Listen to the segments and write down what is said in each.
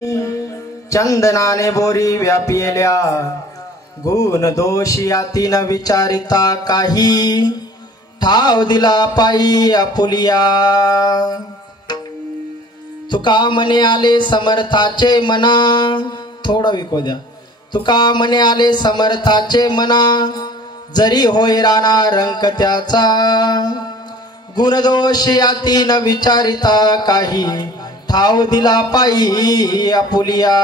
चंदनाने बोरी व्यापिल्या गुण दोष याती न विचारिता काही ठाव दिला पायी आपुलिया। तुका मने आले समर्थाचे मना, थोडा विको द्या। तुका मने आले समर्थाचे मना, जरी होय राणा रंक त्याचा गुणदोष याती न विचारिता काही ठाव दिला पायी आपुलिया।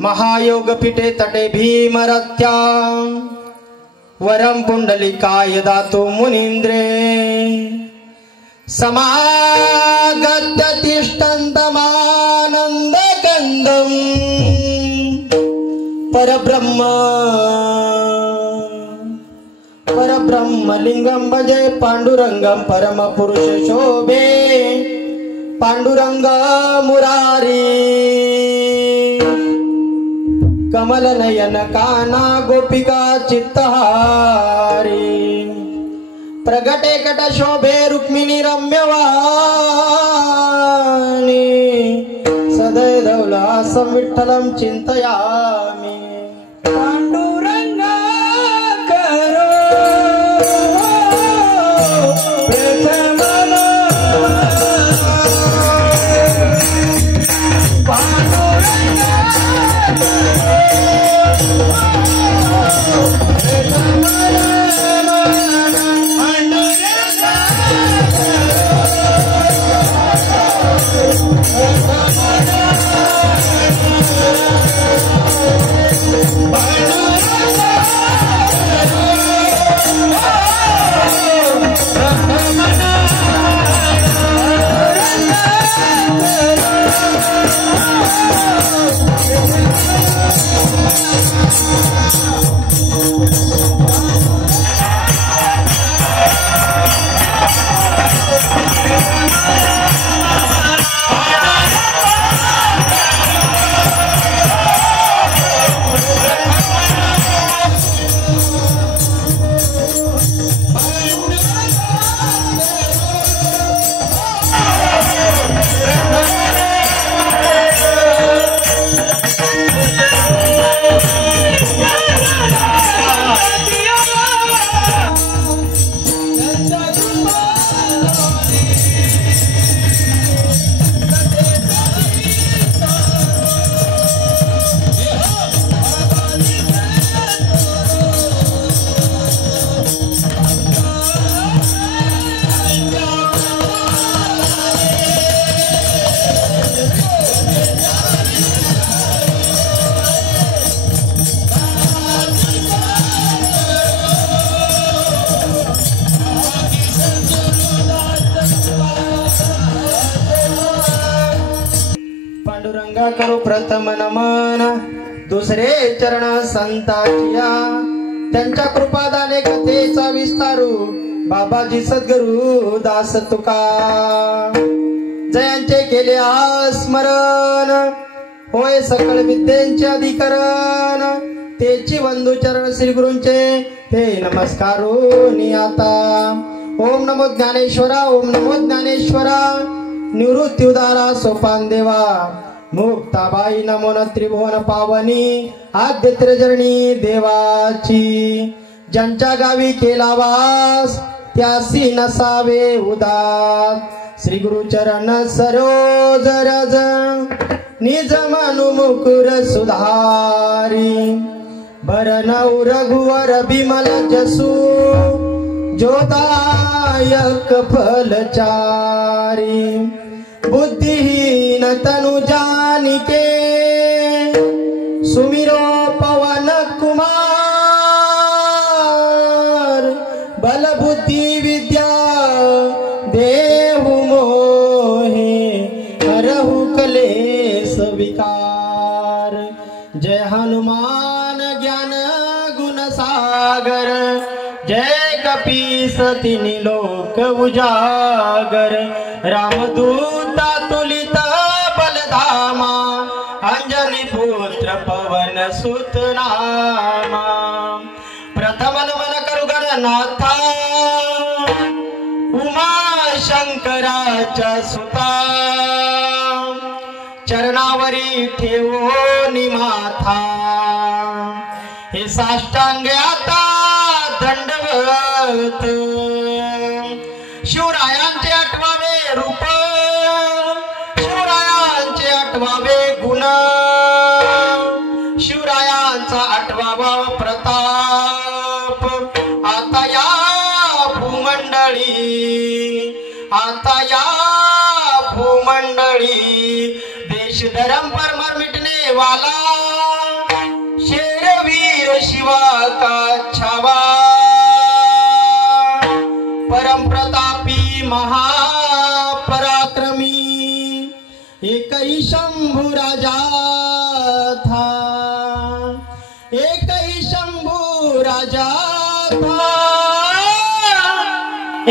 महायोग पीठे तटे भीमरत्या वरम पुंडलिकाय दातु मुनींद्रे समागत्य तिष्ठन्तमानंद गंधम परब्रह्म लिंगम भजे पांडुरंगम परम पुरुष शोभे पांडुरंग मुरारी। कमल नयन काना गोपिका चित्तहारी प्रगटे कट शोभे रुक्मिणी रम्यवाणी सदय धवला विठ्ठलम चिंतयामि। पांडुरंग करो पांडुरंगा करो प्रथम नमन दुसरे चरण संतांच्या त्यांच्या कृपादाने कथेचा विस्तारू बाबाजी सद्गुरु दास तुका जयांचे केले स्मरण होय सकळ विद्येचे अधिकरण तेची वंदू चरण श्री गुरूंचे ते नमस्कारोनी आता। ओम नमो ज्ञानेश्वरा ओम नमो ज्ञानेश्वरा निवृत्ती उदारा सोपान देवा मुक्ताबाई नमो न त्रिभुवन पावनी आद्य त्रिजरणी देवाची ज्यांच्या गावी केला वास त्यासी नसावे उदास श्री गुरु चरण सरोज रज निज मनु मुकुर सुधारी भरन रघुवर बिमल जसु जोदायक फलचारी बुद्धिहीन तनु जानिके सुमिरो पवन कुमार बल बुद्धि विद्या देहु मोहे हरहु कलेश विकार। जय हनुमान ज्ञान गुण सागर जय कपीस तिनि लोक उजागर रामदूता तुलित बलधामा अंजनी पुत्र पवन सुत नामा। प्रथम नमन करु गणनाथा उमा शंकराच्या सुता चरणावरी ठेवून माथा हे साष्टांग आता दंडवत शिवरायांचे आठवावे रूप शिवरायांचे आठवावे गुण शिवरायांचा आठवावा प्रताप आता या भूमंडळी आता या भूमंडळी देश धर्म परमर मिटने वाला शेरवीर शिवा का छावा परम प्रतापी महापराक्रमी एक ही शंभु राजा था एक ही शंभु राजा था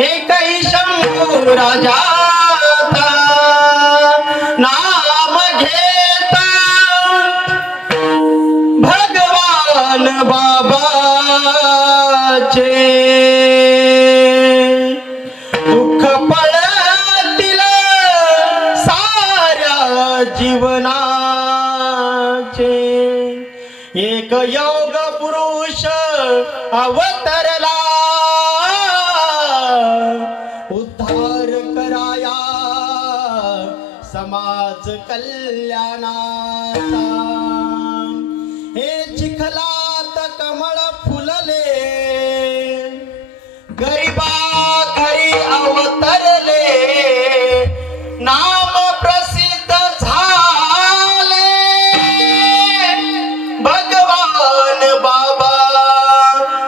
एक ही शंभु राजा था नाम घेता भगवान बाबाचे दुःख पळतील साऱ्या जीवनाचे एक योग पुरुष अवतरला उद्धार कराया समाज कल्याणाचा हे चिखलात कमळ फुलले गरिबा घरी अवतरले नाम प्रसिद्ध झाले भगवान बाबा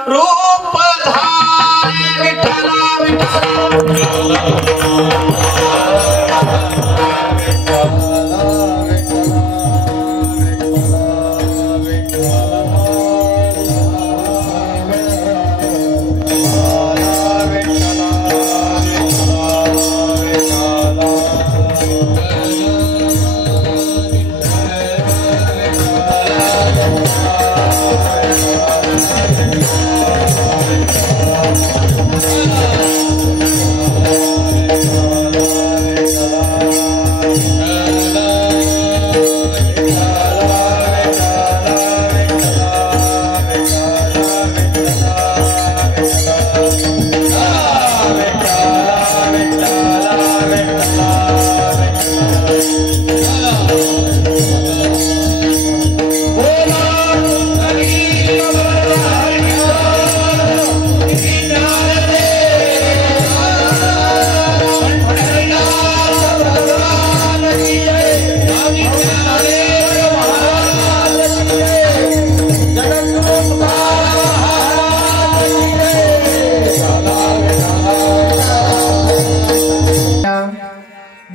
रूप धारे विठ्ठला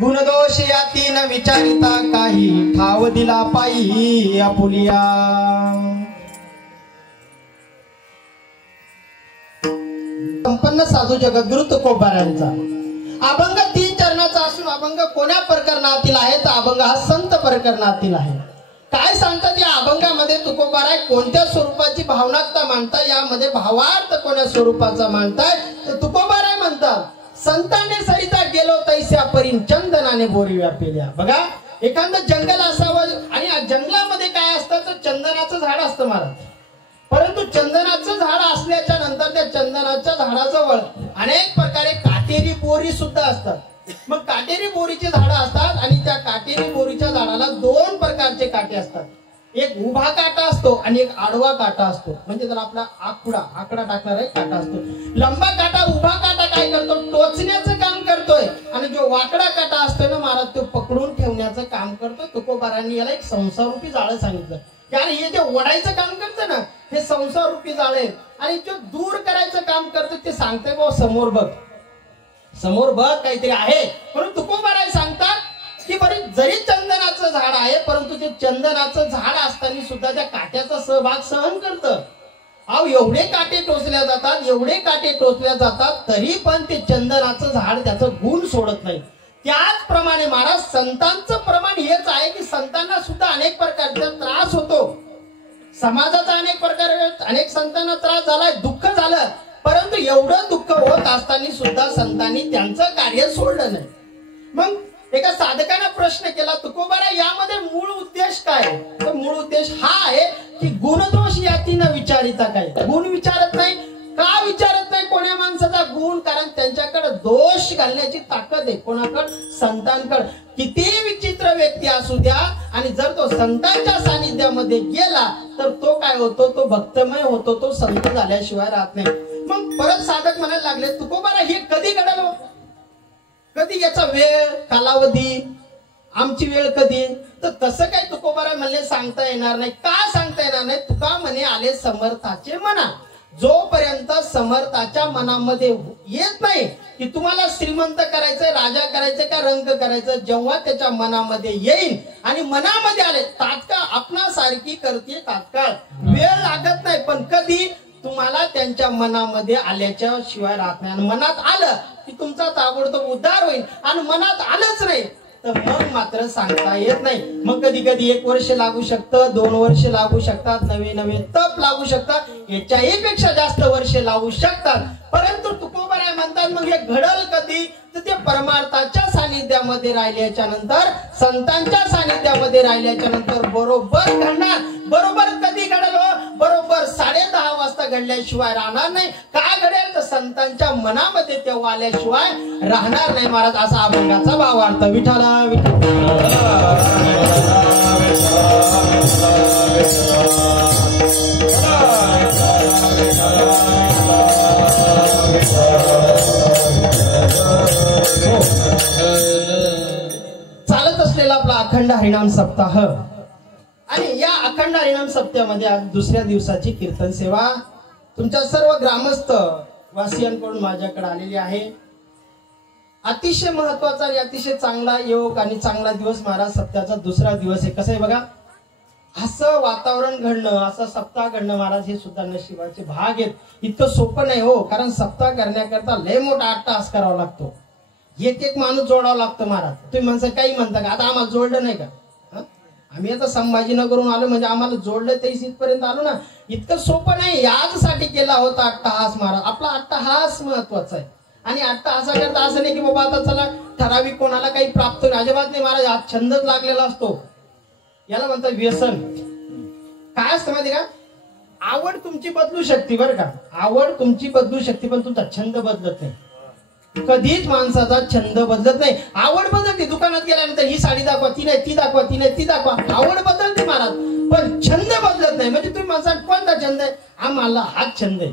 गुणदोष या तीन विचारिता काही ठाव दिला पायी आपुलिया संपन्न साधू जगद्गुरु तुकोबारायांचा अभंग 3 चरणाचा असून अभंग कोण्या प्रकरणातील आहे तर अभंग हा संत प्रकरणातील आहे. काय सांगतात या अभंगामध्ये तुकोबाराय कोणत्या स्वरूपाची भावनाकता मांडतात यामध्ये भावार्थ कोण्या स्वरूपाचा मांडताय तर तुकोबाराय म्हणतात संताने सरिता गेलो तैस्या परीन चंदनाने बोरी व्यापेल्या. बघा एखादं जंगल असावं आणि जंगलामध्ये काय असतं तर चंदनाचं झाड असतं महाराज. परंतु चंदनाचं झाड असल्याच्या नंतर त्या चंदनाच्या झाडाजवळ अनेक प्रकारे काटेरी बोरी सुद्धा असतात. मग काटेरी बोरीची झाडं असतात आणि त्या काटेरी बोरीच्या झाडाला 2 प्रकारचे काटे असतात. एक उभा काटा असतो आणि एक आडवा काटा असतो. म्हणजे जर आपला आकडा टाकणार आहे काटा असतो. लंबा काटा उभा काटा काय करतो टोचण्याचं काम करतोय आणि जो वाकडा काटा असतोय ना महाराज तो पकडून ठेवण्याचं काम करतोय. तुकोबारांनी याला एक संसारूपी जाळं सांगितलं. कारण हे जे ओढायचं काम करतं ना हे संसारूपी जाळं आहे आणि जो दूर करायचं काम करतं ते सांगतंय बाबा समोर बघ काहीतरी आहे. म्हणून तुकोबाराय सांगतात की बरे जरी चंदनाचं झाड आहे परंतु ते चंदनाचं झाड असताना सुद्धा त्या काट्याचा सहभाग सहन करतं. अहो एवढे काटे टोचल्या जातात तरी पण ते चंदनाचं झाड त्याचं गुण सोडत नाही. त्याचप्रमाणे महाराज संतांचं प्रमाण हेच आहे की संतांना सुद्धा अनेक प्रकारचा त्रास होतो. समाजाचा अनेक संतांना त्रास झालाय दुःख झालं परंतु एवढं दुःख होत असताना सुद्धा संतांनी त्यांचं कार्य सोडलं नाही. मग एका साधकाने प्रश्न केला, तुकोबारा यामध्ये मूळ उद्देश काय? तर मूळ उद्देश हा आहे की गुणदोष याती न विचारिता काय. गुण विचारत नाही. का विचारत नाही कोण्या माणसाचा गुण? कारण त्यांच्याकडे दोष घालण्याची ताकद आहे. कोणाकडे? संतांकडे. कितीही विचित्र व्यक्ती असू द्या, आणि जर तो संतांच्या सानिध्यामध्ये गेला तर तो काय होतो? तो भक्तमय होतो, तो संत झाल्याशिवाय राहत नाही. मग परत साधक म्हणायला लागले, तुकोबारा हे कधी घडलं? कधी याचा वेळ कालावधी, आमची वेळ कधी? तर तसं काही तुकोबारा म्हणले सांगता येणार नाही. का सांगता येणार नाही? तुका म्हणे आले समर्थाचे मना. जोपर्यंत समर्थाच्या मनामध्ये येत नाही की तुम्हाला श्रीमंत करायचंय, राजा करायचंय का रंग करायचं, जेव्हा त्याच्या मनामध्ये येईल आणि मनामध्ये आले, तात्काळ आपणासारखी करते, तात्काळ वेळ लागत नाही. पण कधी? तुम्हाला त्यांच्या मनामध्ये आल्याच्या शिवाय राहत नाही. आणि मनात आलं की तुमचा ताबडतोब उद्धार होईल, आणि मनात आलंच नाही तर मग मात्र सांगता येत नाही. मग कधी कधी 1 वर्ष लागू शकतं, 2 वर्ष लागू शकतात, नवे नवे तप लागू शकतात, याच्याही पेक्षा जास्त वर्ष लागू शकतात. परंतु तुकोबाराय म्हणतात मग हे घडल कधी? तर ते परमार्थाच्या सानिध्यामध्ये राहिल्याच्या नंतर, संतांच्या सानिध्यामध्ये राहिल्याच्या नंतर बरोबर घडणार. बरोबर कधी घडल? बरोबर 10:30 वाजता घडल्याशिवाय राहणार नाही. काय घडेल? तर संतांच्या मनामध्ये तेव्हा आल्याशिवाय राहणार नाही महाराज. असा अभंगाचा भावार्थ. विठ्ठला चालत असलेला आपला अखंड हरिनाम सप्ताह, आणि या अखंड हरिनाम सप्ताहामध्ये आज दुसऱ्या दिवसाची कीर्तन सेवा तुमच्या सर्व ग्रामस्थ वासियांकडून माझ्याकडे आलेली आहे. अतिशय महत्वाचा आणि अतिशय चांगला योग आणि चांगला दिवस महाराज. सप्ताहाचा दुसरा दिवस आहे. कसं आहे बघा, असं वातावरण घडणं, असं सप्ताह घडणं महाराज, हे सुद्धा नशिबाचे भाग आहेत. इतकं सोपं नाही हो. कारण सप्ताह करण्याकरता लय मोठा अट्टाहास करावा लागतो. एक माणूस जोडावा लागतो महाराज. तुम्ही माणसं काही म्हणता का? आता आम्हाला जोडलं नाही का? आम्ही आता संभाजीनगरहून आलो म्हणजे आम्हाला जोडलं तेच इथपर्यंत आलो ना. इतकं सोपं नाही. याचसाठी केला होता अट्टाहास महाराज. आपला अट्टाहास महत्वाचा आहे. आणि अट्टाहासाकरता असं नाही की बाबा आता चला ठराविक कोणाला काही प्राप्त होईल, अजिबात नाही महाराज. हा छंदच लागलेला असतो. याला म्हणतात व्यसन. काय असतं माहिती का? आवड तुमची बदलू शकते बरं का, आवड तुमची बदलू शकते, पण तुमचा छंद बदलत नाही. कधीच माणसाचा छंद बदलत नाही. आवड बदलते. दुकानात गेल्यानंतर ही साडी दाखवा, ती नाही, ती दाखवा, ती नाही, ती दाखवा. आवड बदलते महाराज, पण छंद बदलत नाही. म्हणजे तुम्ही माणसाला कोणता छंद आहे? आम्हाला हाच छंद आहे.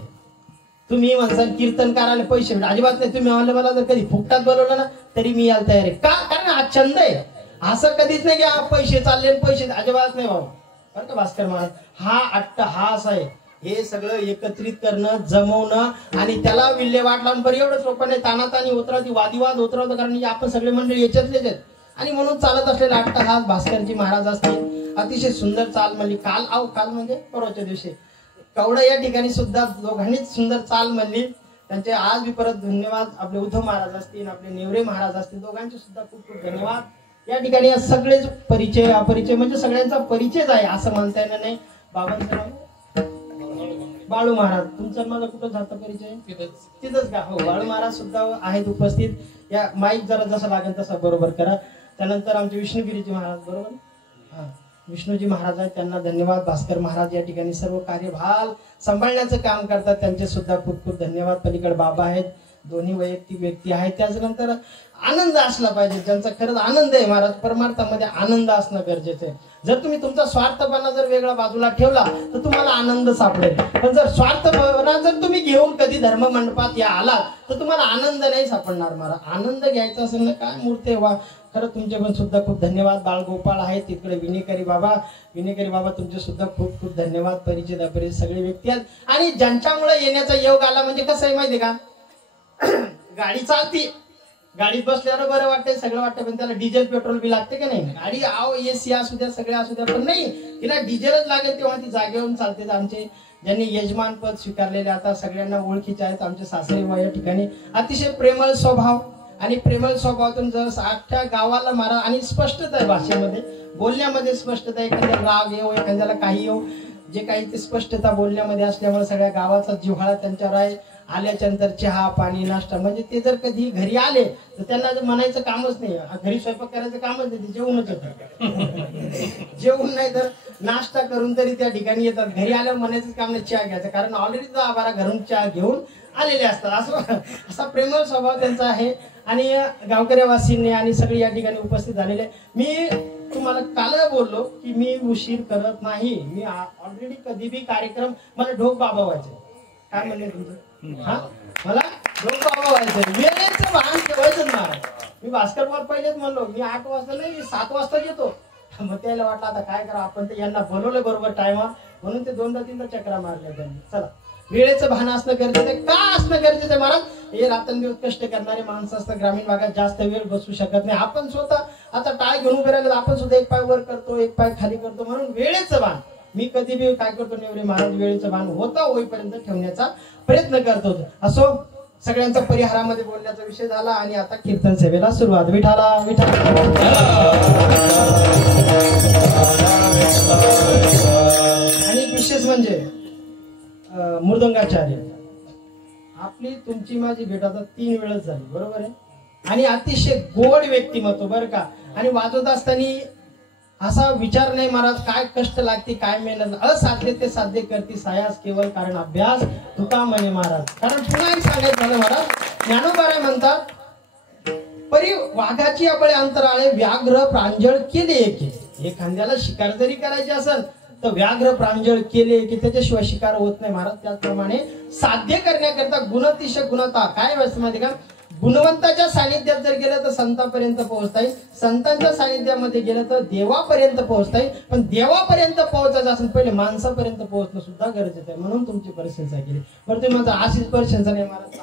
तुम्ही माणसाला कीर्तन करायला पैसे अजिबात नाही. तुम्ही म्हणलं मला जर कधी फुकटात बोलवलं ना तरी मी यायला तयार आहे. का? कारण हा छंद आहे. असं कधीच नाही की पैसे चालले पैसे, अजिबात नाही भाऊ बरं का भास्कर महाराज. हा अट्टाहास आहे. हे सगळं एकत्रित करणं, जमवणं आणि त्याला विल्हेवाट लावून. बरं एवढंच लोकांनी तानातानी उतरवती, वादिवाद उतरवतं, कारण आपण सगळे मंडळी याच्यातलेच आहेत. आणि म्हणून चालत असलेला अट्टाहास भास्करजी महाराज असतील. अतिशय सुंदर चाल म्हणली. काल म्हणजे परवाच्या दिवशी कवडा या ठिकाणी सुद्धा दोघांनीच सुंदर चाल म्हणली. त्यांचे आज बी परत धन्यवाद. आपले उद्धव महाराज असतील, आपले नेवरे महाराज असतील, दोघांचे सुद्धा खूप खूप धन्यवाद. या ठिकाणी सगळेच परिचय अपरिचय म्हणजे सगळ्यांचा परिचयच आहे असं म्हणता येणार नाही. बाबांचं नाव बाळू महाराज. तुमचा माझा कुठं झाला परिचय? तिथंच का? हो, बाळू महाराज सुद्धा आहेत उपस्थित. या माईक जरा जसा लागेल तसा बरोबर करा. त्यानंतर आमचे विष्णुगिरीजी महाराज, बरोबर हा विष्णूजी महाराज आहेत, त्यांना धन्यवाद. भास्कर महाराज या ठिकाणी सर्व कार्यभार सांभाळण्याचं काम करतात, त्यांचे सुद्धा खूप खूप धन्यवाद. पलीकडे बाबा आहेत, दोन्ही वैयक्तिक व्यक्ती आहेत. त्याच्यानंतर आनंद असला पाहिजे, ज्यांचा खरंच आनंद आहे महाराज. परमार्थामध्ये आनंद असणं गरजेचं आहे. जर तुम्ही तुमचा स्वार्थपणा जर वेगळा बाजूला ठेवला तर तुम्हाला आनंद सापडेल. पण जर स्वार्थपणा जर तुम्ही घेऊन कधी धर्म मंडपात या आलात तर तुम्हाला आनंद नाही सापडणार महाराज. आनंद घ्यायचा असेल ना, काय मूर्ती वा. खरं तुमचे पण सुद्धा खूप धन्यवाद. बाळगोपाळ आहेत तिकडे, विनेकरी बाबा तुमचे सुद्धा खूप खूप धन्यवाद. परिचित अपरिचित सगळे व्यक्ती आहेत. आणि ज्यांच्यामुळे येण्याचा योग आला म्हणजे कसं आहे माहिती का, गाडी चालती, गाडीत बसल्यावर बरं वाटतंय, सगळं वाटतं, पण त्याला डिझेल पेट्रोल बी लागते का नाही? गाडी एसी असू द्या, सगळे असू द्या, पण नाही तिला डिझेलच लागेल तेव्हा ती जागेवरून चालते. आमचे ज्यांनी यजमान पद स्वीकारलेले आता सगळ्यांना ओळखीचे आहेत. आमचे सासरे या ठिकाणी अतिशय प्रेमळ स्वभाव, आणि प्रेमळ स्वभावातून जर अख्ख्या गावाला मारा. आणि स्पष्टता आहे भाषेमध्ये, बोलण्यामध्ये स्पष्टता आहे. एखाद्या राग येऊ, एखाद्याला काही येऊ, जे काही ते स्पष्टता बोलण्यामध्ये असल्यामुळे सगळ्या गावाचा जिव्हाळा त्यांच्यावर आहे. आल्याच्या नंतर चहा पाणी नाश्ता, म्हणजे ते जर कधी घरी आले तर त्यांना म्हणायचं कामच नाही, घरी स्वयंपाक करायचं कामच नाही, ते जेवूनच येतात. जेवून नाही तर नाश्ता करून तरी त्या ठिकाणी येतात. घरी आल्यावर म्हणायचं काम नाही, चहा घ्यायचं, कारण ऑलरेडी 10-12 घरून चहा घेऊन आलेले असतात. असा प्रेमळ स्वभाव त्यांचा आहे. आणि गावकऱ्यावासींनी आणि सगळे या ठिकाणी उपस्थित झालेले, मी तुम्हाला काल बोललो की मी उशीर करत नाही. मी ऑलरेडी कधी बी कार्यक्रम, मला ढोक बाबा व्हायचे. काय म्हणले तुमचं? हा, मला ढोक बाबा व्हायचं, वेळेचं भान ठेवायचं नाही. मी बास्केटबॉल पहिलेच म्हणलो, मी 8 वाजता नाही 7 वाजता येतो. मग त्याला वाटलं आता काय करा, आपण ते यांना बोलवलं बरोबर टायमा, म्हणून ते 2दा-3दा चक्रा मारल्या त्यांनी. चला, वेळेचं भान असणं गरजेचं आहे. का असणं गरजेचं आहे महाराज? हे रात्रंदिवस कष्ट करणारे माणसं असतात, ग्रामीण भागात जास्त वेळ बसू शकत नाही. आपण स्वतः आता टाळ घेऊन उभे राहिलो, आपण सुद्धा एक पाय वर करतो, एक पाय खाली करतो, म्हणून वेळेचं भान मी कधी बी काय करतो, नेवरे महाराज वेळेचं भान होता होईपर्यंत ठेवण्याचा प्रयत्न करतो. असो, सगळ्यांचा परिहारामध्ये बोलण्याचा विषय झाला आणि आता कीर्तन सेवेला सुरुवात. विठाला विठाला. आणि विशेष म्हणजे मृदंगाचार्य, आपली तुमची माझी भेट आता 3 वेळच झाली, बरोबर आहे. आणि अतिशय गोड व्यक्तिमत्व बरं का. आणि वाजवत असताना असा विचार नाही महाराज, काय कष्ट लागते, काय मेहनत, असाध्य ते साध्य करते सायास केवळ कारण अभ्यास, तुका म्हणे महाराज. कारण पुन्हा एक सांगायचं झालं महाराज, ज्ञानोबा म्हणतात, परी वाघाची आपले अंतराळे व्याघ्र प्रांजळ केले एके. एखाद्याला शिकार जरी करायची असेल तर व्याघ्र प्रांजळ केले की त्याच्याशिवाय शिकार होत नाही महाराज. त्याचप्रमाणे साध्य करण्याकरता गुणतिशय गुणता काय व्हायचं माहिती का, गुणवंताच्या सानिध्यात जर गेलं तर संतांपर्यंत पोहोचता येईल, संतांच्या सानिध्यामध्ये गेलं तर देवापर्यंत पोहोचता येईल. पण देवापर्यंत पोहोचायचं असेल पहिले माणसापर्यंत पोहोचणं सुद्धा गरजेचं आहे. म्हणून तुमची प्रशंसा केली. बरं, तुम्ही माझा आशीष प्रशंसा नाही महाराज,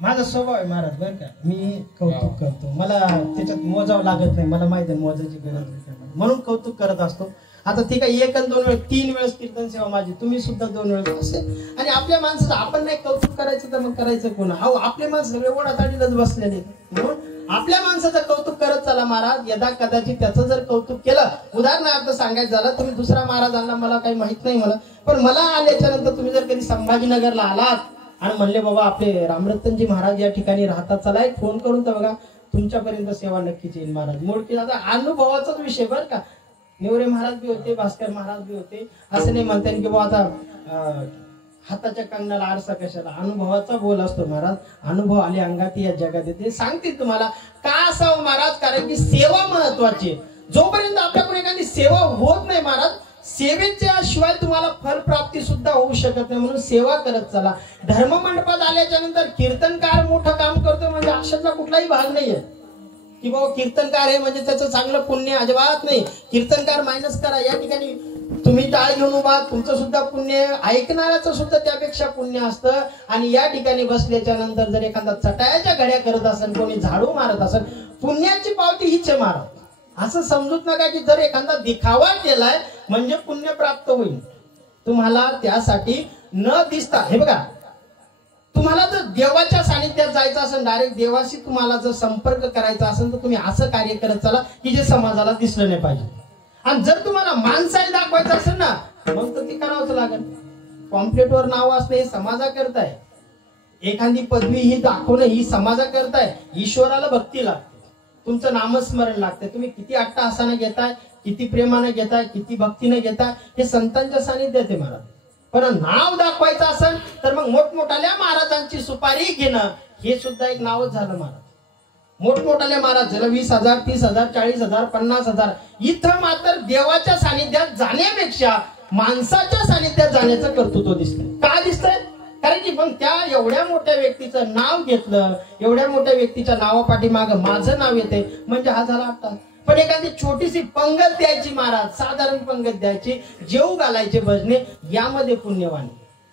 माझा स्वभाव आहे महाराज बरं का. मी कौतुक करतो, मला त्याच्यात मोजावं लागत नाही, मला माहिती आहे मोजायची गरज नाही, म्हणून कौतुक करत असतो. आता ती काय 1 आणि 2 वेळ 3 वेळेस कीर्तन सेवा माझी, तुम्ही सुद्धा 2 वेळेस असेल. आणि आपल्या माणसाचं आपण नाही कौतुक करायचं तर मग करायचं कोण? अहो, आपले माणसं सगळे ओढाताडीलाच बसलेले, म्हणून आपल्या माणसाचं कौतुक करत चला महाराज. यदा कदाचित त्याचं जर कौतुक केलं, उदाहरणार्थ सांगायचं झालं, तुम्ही दुसरा महाराजांना मला काही माहित नाही मला, पण मला आल्याच्या नंतर तुम्ही जर कधी संभाजीनगरला आलात आणि म्हणले बाबा आपले रामरतनजी महाराज या ठिकाणी राहतात, चला एक फोन करून तर बघा, तुमच्यापर्यंत सेवा नक्कीच येईल महाराज. मोडकी आता अनुभवाचाच विषय बरं का. नेवरे महाराज बी होते, भास्कर महाराज बी होते, असं नाही म्हणता येईल की बाबा आता हाताच्या कंगणाला आरसा कशाला. अनुभवाचा बोल असतो महाराज. अनुभव आले अंगात या जगात येते, सांगतील तुम्हाला का असावं महाराज. कारण की सेवा महत्वाची. जोपर्यंत आपल्याकडून एखादी सेवा होत नाही महाराज, सेवेच्या शिवाय तुम्हाला फलप्राप्ती सुद्धा होऊ शकत नाही. म्हणून सेवा करत चला. धर्ममंडपात आल्याच्या नंतर कीर्तनकार मोठं काम करतो म्हणजे अशातला कुठलाही भाग नाहीये की बाबा कीर्तनकार आहे म्हणजे त्याचं चांगलं पुण्य, अजिबात नाही. कीर्तनकार मायनस करा. या ठिकाणी तुम्ही टाळ घेऊन उभा, तुमचं सुद्धा पुण्य, ऐकणाऱ्याचं सुद्धा त्यापेक्षा पुण्य असतं. आणि या ठिकाणी बसल्याच्या नंतर जर एखादा चटायाच्या घड्या करत असेल, कोणी झाडू मारत असेल, पुण्याची पावती हीच आहे महाराज. असं समजूत नका की जर एखादा दिखावा केलाय म्हणजे पुण्य प्राप्त होईल. तुम्हाला त्यासाठी न दिसता, हे बघा, तुम्हाला जर देवाच्या सानिध्यात जायचं असेल, डायरेक्ट देवाशी तुम्हाला जर संपर्क करायचा असेल तर तुम्ही असं कार्य करत चला की जे समाजाला दिसलं नाही पाहिजे. आणि जर तुम्हाला माणसाला दाखवायचं असेल ना, मग तर ते करावंच लागेल. पॉम्पलेटवर नाव असणे हे समाजाकरता आहे, एखादी पदवी ही दाखवणं ही समाजाकरता आहे. ईश्वराला भक्ती लागते, तुमचं नामस्मरण लागतं. तुम्ही किती अट्टहासाने घेताय, किती प्रेमाने घेताय, किती भक्तीने घेताय, हे संतांच्या सानिध्यात आहे महाराज. पण नाव दाखवायचं असेल तर मग मोठमोठाल्या महाराजांची सुपारी घेणं हे सुद्धा एक नावच झालं महाराज. मोठमोठाल्या महाराज झालं 20,000, 30,000, 40,000, 50,000. इथं मात्र देवाच्या सानिध्यात जाण्यापेक्षा माणसाच्या सानिध्यात जाण्याचं कर्तृत्व दिसतंय. का दिसतंय? कारण की मग त्या एवढ्या मोठ्या व्यक्तीचं नाव घेतलं, एवढ्या मोठ्या व्यक्तीच्या नावापाठी मागं माझं नाव येते म्हणजे हा झाला अट्टा. पण एखादी छोटीशी पंगत द्यायची महाराज, साधारण पंगत द्यायची, जेऊ घालायचे भजने, यामध्ये पुण्यवान.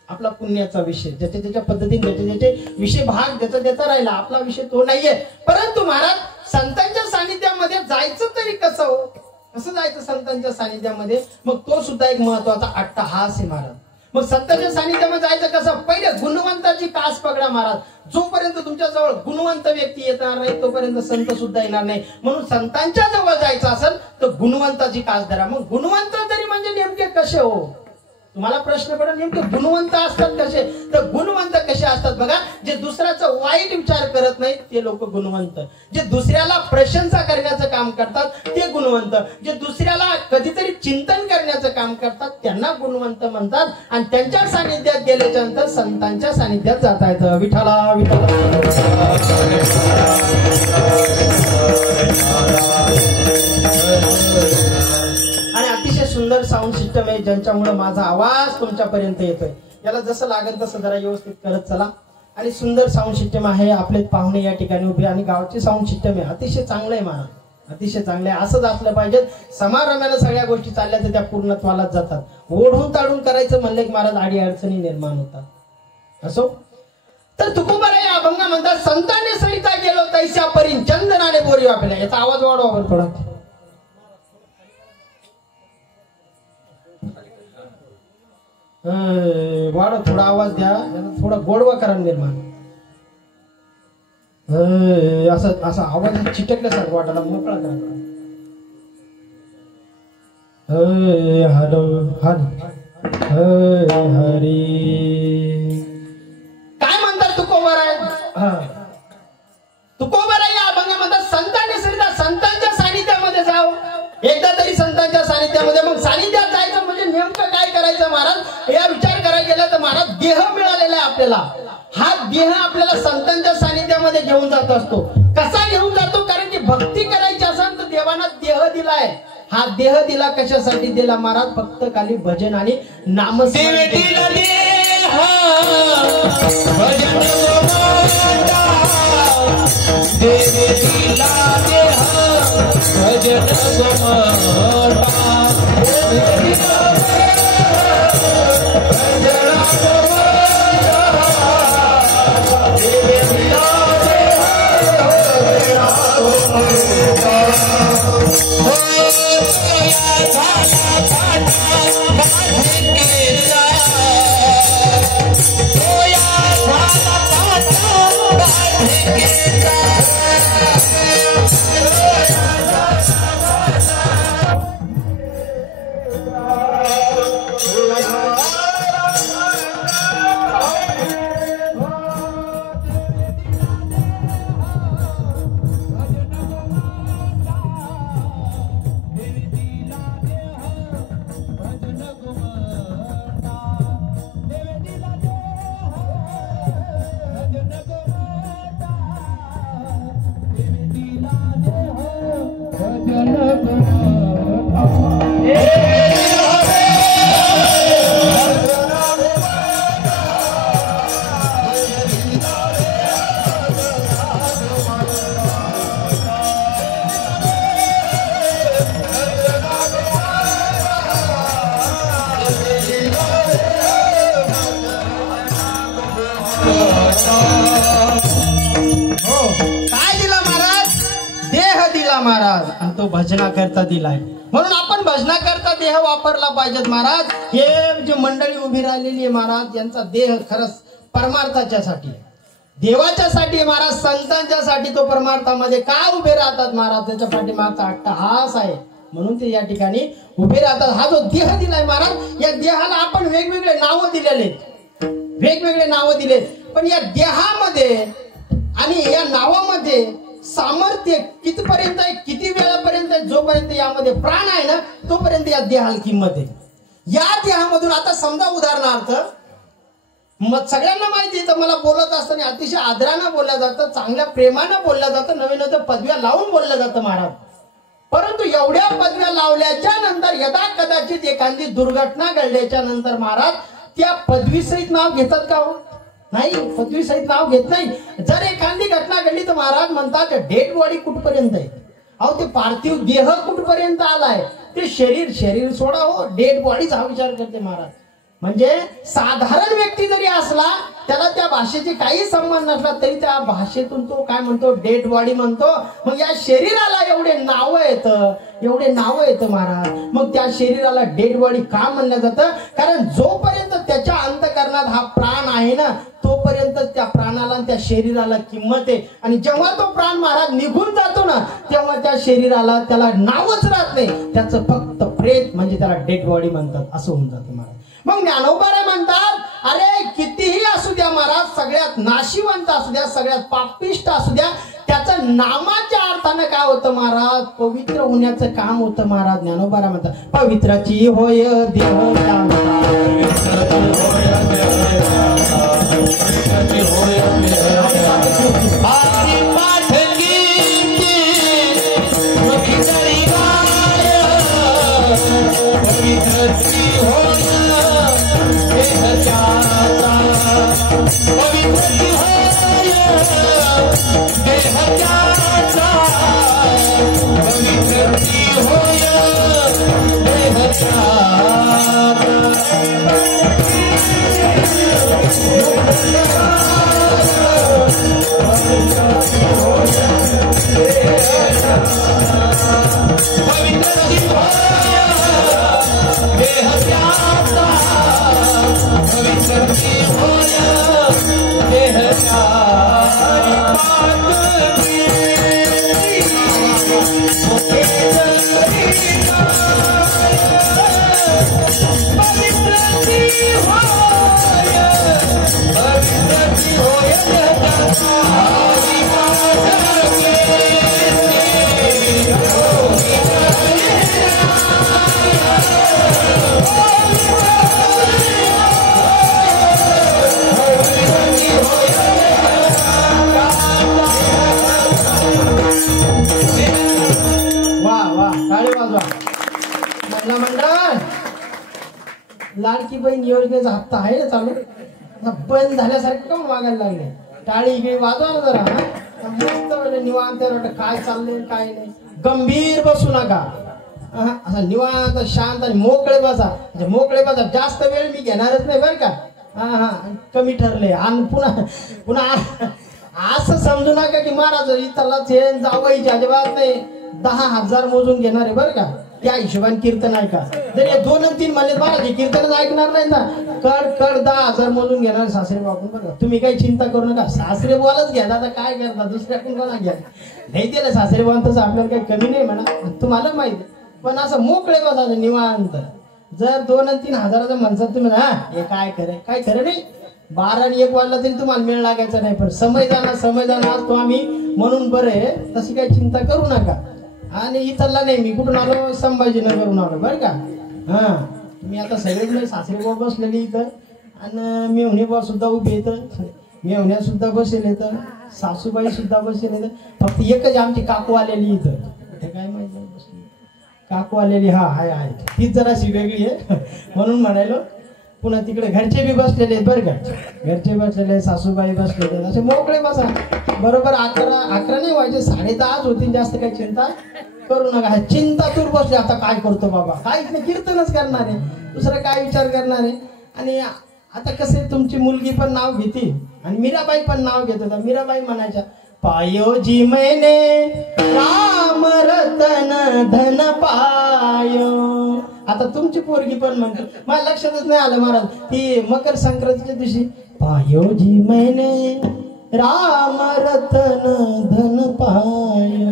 आपला पुण्याचा विषय ज्याच्या त्याच्या पद्धतीने ज्याचे विषय भाग त्याचा राहिला, आपला विषय तो नाहीये. परंतु महाराज संतांच्या सानिध्यामध्ये जायचं तरी कसं हो, कसं जायचं संतांच्या सानिध्यामध्ये, मग तो सुद्धा एक महत्वाचा अट्टहास आहे महाराज. मग संतांच्या सानिध्यामध्ये जायचं कसं? पहिले गुणवंताची कास पकडा महाराज. जोपर्यंत तुमच्या जवळ गुणवंत व्यक्ती येणार नाही तोपर्यंत संत सुद्धा येणार नाही. म्हणून संतांच्या जवळ जायचं असेल तर गुणवंताची कास धरा. मग गुणवंत तरी म्हणजे नेमके कसे हो? तुम्हाला प्रश्न पडेल नेमके गुणवंत असतात कसे? तर गुणवंत कसे असतात बघा, जे दुसऱ्याचा वाईट विचार करत नाही ते लोक गुणवंत. जे दुसऱ्याला प्रशंसा करण्याचं काम करतात ते गुणवंत. जे दुसऱ्याला कधीतरी चिंतन करण्याचं काम करतात त्यांना गुणवंत म्हणतात. आणि त्यांच्या सानिध्यात गेल्याच्या नंतर संतांच्या सानिध्यात जाता येतं. विठ्ठला विठ्ठला. आणि अतिशय सुंदर साऊंड सिस्टम आहे ज्यांच्यामुळे माझा आवाज तुमच्यापर्यंत येतोय. याला जसं लागेल तसं जरा व्यवस्थित करत चला. आणि सुंदर साऊंड सिस्टम आहे. आपले पाहुणे या ठिकाणी उभे आणि गावची साऊंड सिस्टम आहे. अतिशय चांगलं आहे महाराज, अतिशय चांगलं आहे. असंच असलं पाहिजे. समारंभाला सगळ्या गोष्टी चालल्या तर त्या पूर्णत्वालाच जातात. ओढून ताडून करायचं म्हणलं की महाराज आडी अडचणी निर्माण होतात. असो तर तुकोबाराय अभंग म्हणतात, संतांनी सरिता गेलो तैस्या परी चंदनाने बोरी वापरल्या. याचा आवाज वाढवा थोडा. वाढ थोडा आवाज द्या, थोडा गोडवा करा निर्माण. असं असं आवाज चिटकल्यासारखं वाटायला मोकळा करा. हॅलो हरी काय म्हणतात तुकोबाराय? तुकोबाराय या अभंग म्हणतात, संतांनी सरिता संतांच्या सानिध्यामध्ये जाव. एकदा तरी संतांच्या सानिध्यामध्ये. मग सानिध्यात जायचं म्हणजे नेमकं काय करायचं महाराज? या विचार करायला गेला तर महाराज देह मिळालेला आहे आपल्याला. हा देह आपल्याला संतांच्या सानिध्यामध्ये घेऊन जात असतो. कसा घेऊन जातो? कारण की भक्ती करायची असेल तर देवाना देह दिलाय. हा देह दिला कशासाठी दिला महाराज? फक्त खाली भजन आणि नामस्मरण. महाराज आणि तो भजना करता दिलाय. म्हणून आपण भजना करता देह वापरला पाहिजेत महाराज. हे जे मंडळी उभी राहिलेली आहे महाराज, यांचा देह खरंच परमार्थाच्या साठी, देवाच्या साठी महाराज, संतांच्या साठी तो परमार्थामध्ये का उभे राहतात महाराज? त्याच्या पाठीमागचा अट्टहास आहे म्हणून ते या ठिकाणी उभे राहतात. हा जो देह दिलाय महाराज, या देहाला आपण वेगवेगळे नावं दिलेले, वेगवेगळे नावं दिले. पण या देहामध्ये आणि या नावामध्ये सामर्थ्य कितीपर्यंत आहे, किती वेळापर्यंत आहे? जोपर्यंत यामध्ये प्राण आहे ना तोपर्यंत या देहाला किंमत आहे. या देहामधून आता समजा उदाहरणार्थ मग सगळ्यांना माहिती आहे तर मला बोलत असताना अतिशय आदरानं बोललं जातं, चांगल्या प्रेमानं बोललं जातं, नवीन नवीन पदव्या लावून बोललं जातं महाराज. परंतु एवढ्या पदव्या लावल्याच्या नंतर यदा कदाचित एखादी दुर्घटना घडल्याच्या नंतर महाराज त्या पदवीसहित नाव घेतात का हो? नाही, पदवी सहित नाव घेत नाही. जर एखादी घटना घडली तर महाराज म्हणतात डेड बॉडी कुठपर्यंत आहे? अहो ते पार्थिव देह कुठपर्यंत आलाय? ते शरीर सोडा हो, डेड बॉडीचा हा विचार करते महाराज. म्हणजे साधारण व्यक्ती जरी असेल असला, त्याला त्या भाषेची काही संबंध नसला तरी त्या भाषेतून तो काय म्हणतो, डेड बॉडी म्हणतो. मग या शरीराला एवढे नाव येतं महाराज. मग त्या शरीराला डेड बॉडी का म्हणलं जातं? कारण जोपर्यंत त्याच्या अंतःकरणात हा प्राण आहे ना, तोपर्यंत त्या प्राणाला त्या शरीराला किंमत आहे. आणि जेव्हा तो प्राण महाराज निघून जातो ना, तेव्हा त्या शरीराला त्याला नावच राहत नाही. त्याचं फक्त प्रेत म्हणजे त्याला डेड बॉडी म्हणतात, असं होऊन जातं महाराज. मग ज्ञानोबाराय म्हणतात, अरे कितीही असू द्या महाराज, सगळ्यात नाशिवंत असू द्या, सगळ्यात पापिष्ट असू द्या, त्याचं नामाच्या अर्थानं काय होतं महाराज, पवित्र होण्याचं काम होतं महाराज. ज्ञानोबाराय म्हणतात, पवित्राची होय देह लाडकी बहीण योजनेचा हप्ता आहे ना चालू, बंद झाल्यासारखं का वागायला लागले. टाळी इकडे वाजवा ना जरा, मस्त निवांत काय चाललंय काय नाही. गंभीर बसू नका, असं निवांत शांत आणि मोकळे बसा. मोकळे बसा, जास्त वेळ मी घेणारच नाही बरं का. हा कमी ठरले. आणि पुन्हा असं समजू नका की महाराज इथला चेन जावायची, अजिबात नाही. 10,000 मोजून घेणार आहे बरं का. त्या हिशोबाने कीर्तन ऐका. जर हे 2 आणि 3 म्हणले महाराज कीर्तनच ऐकणार नाही ना, कड 10,000 मोजून घेणार सासरे बापून बरं. तुम्ही काही चिंता करू नका, सासरे बोलाच घ्या. आता काय करता, दुसऱ्याकडून कोणा घ्या नाही दिलं सासरे बोल, तसं आपल्याला काही कमी नाही म्हणा, तुम्हाला माहिती. पण असं मोकळे बसायचं निवांत. जर 2 आणि 3 हजाराचं म्हणसाल तुम्ही, हा हे काय खरं नाही. 12 आणि 1 वाजला तरी तुम्हाला मेळ लागायचा नाही. पण समय जाणार असतो आम्ही म्हणून बरं आहे, तशी काही चिंता करू नका. आणि इथला नाही, मी कुठून आलो, संभाजीनगरून आलो बरं का. हा मी आता सगळेच सासरे बाबा बसलेली इथं, आणि मेहुणे बा सुद्धा उभे येतं, मेहुण्या सुद्धा बसेल येतं, सासूबाई सुद्धा बसेल येतं. फक्त एकच आमची काकू आलेली इथं, कुठे काय माहिती बसली काकू आलेली. हा आहे तीच जराशी वेगळी आहे म्हणून म्हणायलो. पुन्हा तिकडे घरचे बी बसलेले आहेत बरं का, घरचे बसलेले, सासूबाई बसलेले आहेत. असे मोकळे बसा. बरोबर 11 नाही व्हायचे, 10:30 होतील. जास्त काही चिंता करू नका. चिंता तूर बसले, आता काय करतो बाबा, काहीच नाही, कीर्तनच करणार आहे, दुसरं काय विचार करणार आहे. आणि आता कसे तुमची मुलगी पण नाव घेते आणि मीराबाई पण नाव घेत होता. मीराबाई म्हणायच्या, पायो जी मैंने राम रतन धन पायो. आता तुमची पोरगी पण म्हणतो, मला लक्षातच नाही आलं महाराज, ती मकर संक्रांतीच्या दिवशी पायो जी मैंने राम रतन धन पायो.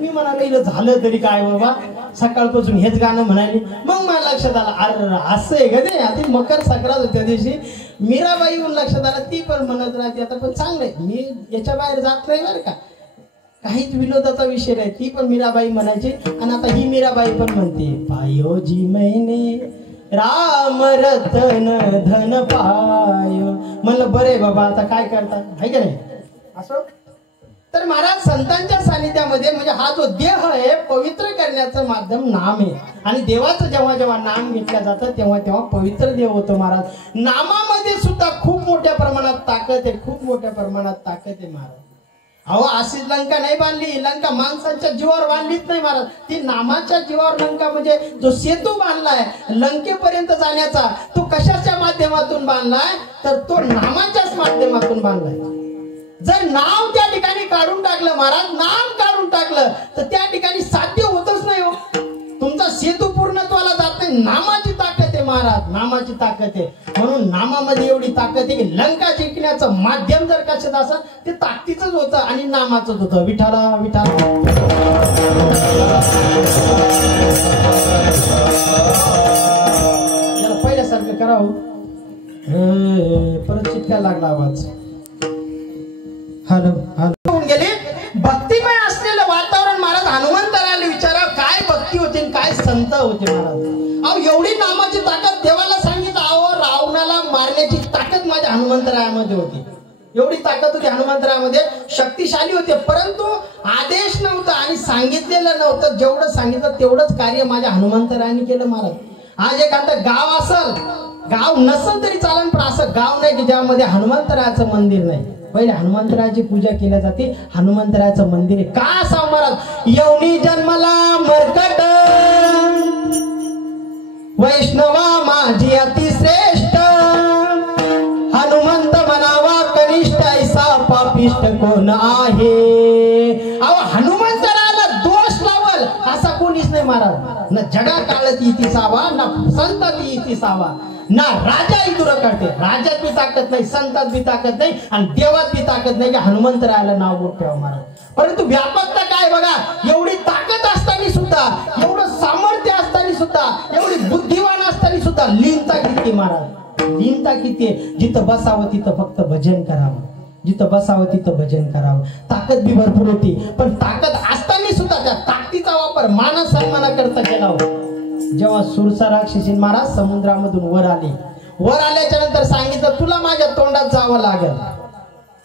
मी म्हणाले झालं तरी काय बाबा, सकाळपासून हेच गाणं म्हणाले. मग मला लक्षात आलं, अरे असं आहे का ते, आता मकर संक्रांत त्या दिवशी मीराबाई येऊन लक्षात आला, ती पण म्हणत राहते. आता पण चांगलंय, मी याच्या बाहेर जात नाही बरं का, काहीच विनोदाचा विषय नाही. ती पण मीराबाई म्हणायची आणि आता ही मीराबाई पण म्हणते, पायो जी मैंने राम रतन धन पायो. म्हणलं बरे बाबा, आता काय करतात आहे का नाही असं. तर महाराज संतांच्या सानिध्यामध्ये म्हणजे हा जो देह आहे पवित्र करण्याचं माध्यम नाम आहे. आणि देवाचं जेव्हा जेव्हा नाम घेतलं जातं तेव्हा तेव्हा पवित्र देव होतो महाराज. नामामध्ये सुद्धा खूप मोठ्या प्रमाणात ताकद आहे, खूप मोठ्या प्रमाणात ताकद आहे महाराज. अहो अशीच लंका नाही बांधली, लंका माणसांच्या जीवावर बांधलीच नाही महाराज, ती नामाच्या जीवावर लंका, म्हणजे जो सेतू बांधलाय लंकेपर्यंत जाण्याचा, तो कशाच्या माध्यमातून बांधलाय, तर तो नामाच्याच माध्यमातून बांधलाय. जर नाव त्या ठिकाणी काढून टाकलं महाराज, नाम काढून टाकलं तर त्या ठिकाणी साध्य होतच नाही हो, तुमचा सेतू पूर्णत्वाला जात नाही. नामाची ताकद आहे महाराज, नामाची ताकद आहे. म्हणून नामामध्ये एवढी ताकद आहे की लंका जिंकण्याचं माध्यम जर कशात असेल ते ताकदीच होतं आणि नामाचंच होतं. विठाला विठाला पहिल्यासारखं करावं. परत चिटका लागला आवाज. हॅलो हॅलो गेले. भक्तिमय असलेलं वातावरण महाराज हनुमंतराला विचारा काय भक्ती होती काय संत होते महाराज. अहो एवढी नामाची ताकद देवाला सांगितलं. अहो रावणाला मारण्याची ताकद माझ्या हनुमंतरायामध्ये होती, एवढी ताकद होती हनुमंतरायामध्ये, शक्तिशाली होते. परंतु आदेश नव्हता आणि सांगितलेलं नव्हतं, जेवढं सांगितलं तेवढंच कार्य माझ्या हनुमंतरायाने केलं महाराज. आज एखादं गाव असल, गाव नसल तरी चालेल, पण असं गाव नाही की ज्यामध्ये हनुमंतरायाचं मंदिर नाही. पहिले हनुमंतरायाची पूजा केली जाते, हनुमंतरायाचं मंदिर आहे. का असावं महाराज. यवनी जन्मला मरकट वैष्णवा माझी अतिश्रेष्ठ, हनुमंत म्हणावा कनिष्ठ ऐसा पापिष्ट कोण आहे. अहो हनुमंतरायाला दोष लावल असा कोणीच नाही महाराज. न जगा काळात इतिसावा, ना संतात इतिसावा, ना राजा इतुर करते. राज्यात बी ताकद नाही, संतात बी ताकद नाही आणि देवात बी ताकद नाही की हनुमंतरायाला नाव बोट ठेवा महाराज. परंतु व्यापकता काय बघा, एवढी ताकद असताना सुद्धा, एवढं सामर्थ्य असताना सुद्धा, एवढी बुद्धिवान असताना सुद्धा लीनता किती महाराज, लीनता किती. जिथं बसावं तिथं फक्त भजन करावं, जिथं बसावं तिथं भजन करावं. ताकद बी भरपूर होती, पण ताकद असताना सुद्धा त्या ताकदीचा वापर मान सन्मानाकरता केला होता. जेव्हा सुरसा राक्षसी महाराज समुद्रामधून वर आले, वर आल्याच्या नंतर सांगितलं तुला माझ्या तोंडात जावं लागेल.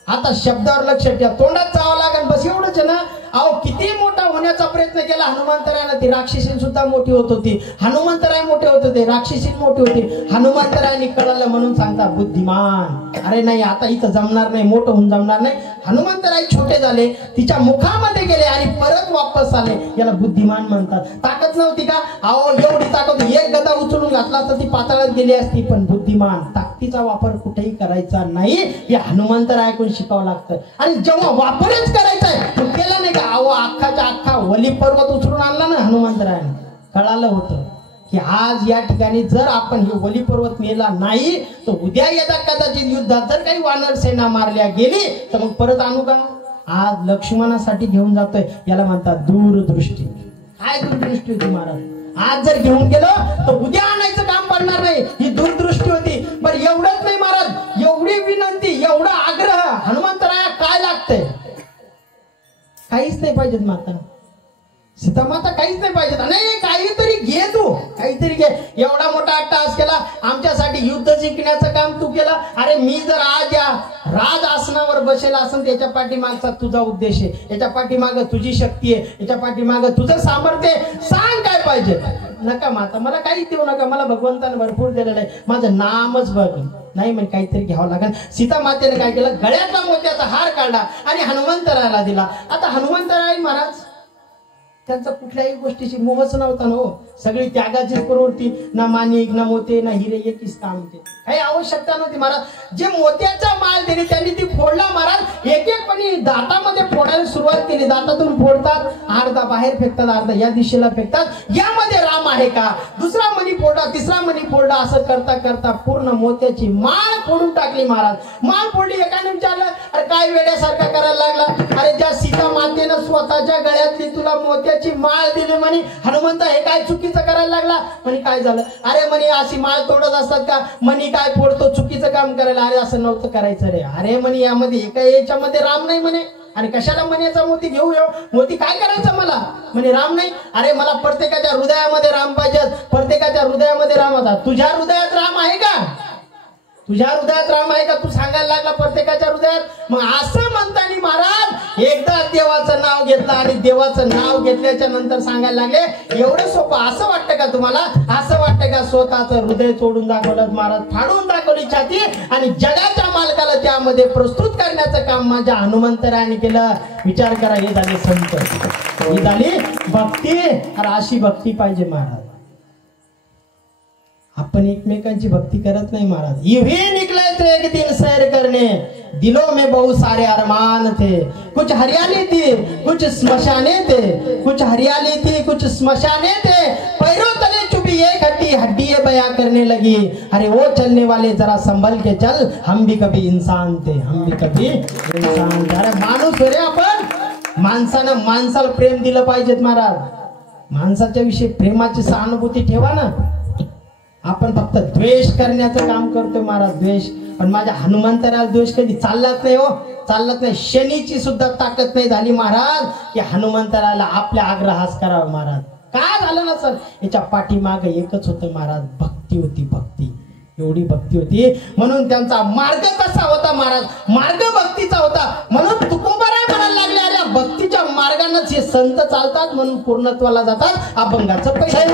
आता शब्दावर लक्ष ठेवा, तोंडात जावं लागेल बस एवढंच आहे ना. अहो किती मोठा होण्याचा प्रयत्न केला हनुमंतरायानं, ती राक्षसी सुद्धा मोठी होत होती, हनुमंतराय मोठे होत होते, राक्षसी मोठी होती. हनुमंतरायाने कळालं म्हणून सांगता बुद्धिमान, अरे नाही आता इथं जमणार नाही, मोठं होऊन जमणार नाही. हनुमंतराय छोटे झाले, तिच्या मुखामध्ये गेले आणि परत वापस आले, याला बुद्धिमान म्हणतात. ताकद नव्हती का. अहो एवढी ताकद, एक गदा उचलून घातला तर ती पाताळात गेली असती, पण बुद्धिमान. ताकदीचा वापर कुठेही करायचा नाही, हे हनुमंतराय ऐकून शिकावं लागतं. आणि जेव्हा वापरच करायचा आहे तो केला नाही का. अहो अख्खाच्या अख्खा वली पर्वत उचलून आणला ना हनुमंतरायाने. कळालं होतं की आज या ठिकाणी जर आपण हे वली पर्वत नेला नाही तर उद्या येता कदाचित युद्धात जर काही वानर सेना मारल्या गेली तर मग परत आणू का. आज लक्ष्मणासाठी घेऊन जातोय, याला म्हणतात दूरदृष्टी. काय दूरदृष्टी होती महाराज. आज जर घेऊन गेलो तर उद्या आणायचं काम पडणार नाही, ही दूरदृष्टी होती. पण एवढंच नाही महाराज, एवढी विनंती, एवढा आग्रह हनुमंतराया काय लागतंय. काहीच नाही पाहिजेत माता, सीता माता काहीच नाही पाहिजे. नाही काहीतरी घे, तू काहीतरी घे. एवढा मोठा अट्टहास केला आमच्यासाठी, युद्ध जिंकण्याचं काम तू केलं. अरे मी जर आज या राज आसनावर बसेल असेल त्याच्या पाठीमागचा तुझा उद्देश आहे, याच्या पाठीमाग तुझी शक्ती आहे, याच्या पाठीमाग तुझं सामर्थ्य आहे. सांग काय पाहिजे. नका माता मला काही देऊ नका, मला भगवंताने भरपूर दिलेलं आहे, माझं नामच बघ. नाही म्हणजे काहीतरी घ्यावं लागेल. सीता मातेने काय केलं, गळ्यातला मोत्याचा हार काढला आणि हनुमंतरायाला दिला. आता हनुमंतराय महाराज त्यांचा कुठल्याही गोष्टीची मोहच नव्हता ना हो. सगळी त्यागाचीच प्रवृत्ती, ना माणिक ना मोते ना हिरे एकच काम होते, काही आवश्यकता नव्हती महाराज. जे मोत्याचा माल दिली त्यांनी ती फोडला महाराज. एक एक पणी दातामध्ये फोडायला सुरुवात केली. दातातून फोडतात, अर्धा बाहेर फेकतात, अर्धा या दिशेला फेकतात. यामध्ये राम आहे का, दुसरा मणी फोडला, तिसरा मणी फोडला, असं करता करता पूर्ण मोत्याची माळ फोडून टाकली महाराज. माळ फोडली. एकाने विचारलं अरे काय वेड्यासारखा करायला लागला. अरे ज्या सीता मातेनं स्वतःच्या गळ्यातली तुला मोत्याची माळ दिली म्हणे, हनुमंत हे काय चुकीचं करायला लागला. म्हणे काय झालं. अरे म्हणे अशी माळ तोडत असतात का. म्हणे काय फोडतो, चुकीचं काम करायला. अरे असं नव्हतं करायचं रे. अरे म्हणे यामध्ये एका याच्यामध्ये राम नाही म्हणे. आणि कशाला मण्याचा मोती घेऊ येऊ, मोती काय करायचं मला. म्हणे राम नाही. अरे मला प्रत्येकाच्या हृदयामध्ये राम पाहिजे, प्रत्येकाच्या हृदयामध्ये राम होता. तुझ्या हृदयात राम आहे का, तुझ्या हृदयात राम आहे का, तू सांगायला लागला प्रत्येकाच्या हृदयात. मग असं म्हणताना महाराज एकदा देवाचं नाव घेतलं आणि देवाचं नाव घेतल्याच्या नंतर सांगायला लागले एवढं सोपं असं वाटतं का तुम्हाला? असं वाटतं का? स्वतःचं हृदय तोडून दाखवलं महाराज, फाडून दाखवली छाती आणि जगाच्या मालकाला त्यामध्ये प्रस्तुत करण्याचं काम माझ्या हनुमंतरायाने केलं. विचार करा, हे झाले संत, ही झाली भक्ती. अरे अशी भक्ती पाहिजे महाराज. आपण एकमेकांची भक्ती करत नाही महाराज. यूही निकले थे एक दिन सैर करने, दिलों में बहुत सारे अरमान थे, कुछ हरियाली थी कुछ स्मशाने थे, कुछ हरियाली थी कुछ स्मशाने थे, पैरों तले चुपी एक हड्डी हड्डी बयां करने लगी, अरे वो चलने वाले जरा संभल के चल, हम भी कभी इंसान थे, हम भी कभी इंसान थे. अरे माणूस रे आपण. माणसानं माणसाला प्रेम दिलं पाहिजेत महाराज. माणसाच्या विषयी प्रेमाची सहानुभूती ठेवा ना. आपण फक्त द्वेष करण्याचं काम करतोय महाराज, द्वेष. पण माझ्या हनुमंतराला द्वेष कधी चाललाच नाही हो, चाललाच नाही. शनीची सुद्धा ताकद नाही झाली महाराज की हनुमंतराला आपल्या आग्रहास करावं महाराज. काय झालं ना सर, याच्या पाठीमागे एकच होतं महाराज, भक्ती होती, भक्ती. एवढी भक्ती होती म्हणून त्यांचा मार्ग कसा होता महाराज? मार्ग भक्तीचा होता. म्हणून तुकोबाराय म्हणायला लागले, अरे भक्तीच्या मार्गानेच हे संत चालतात म्हणून पूर्णत्वाला जातात. अभंगाचं पैसे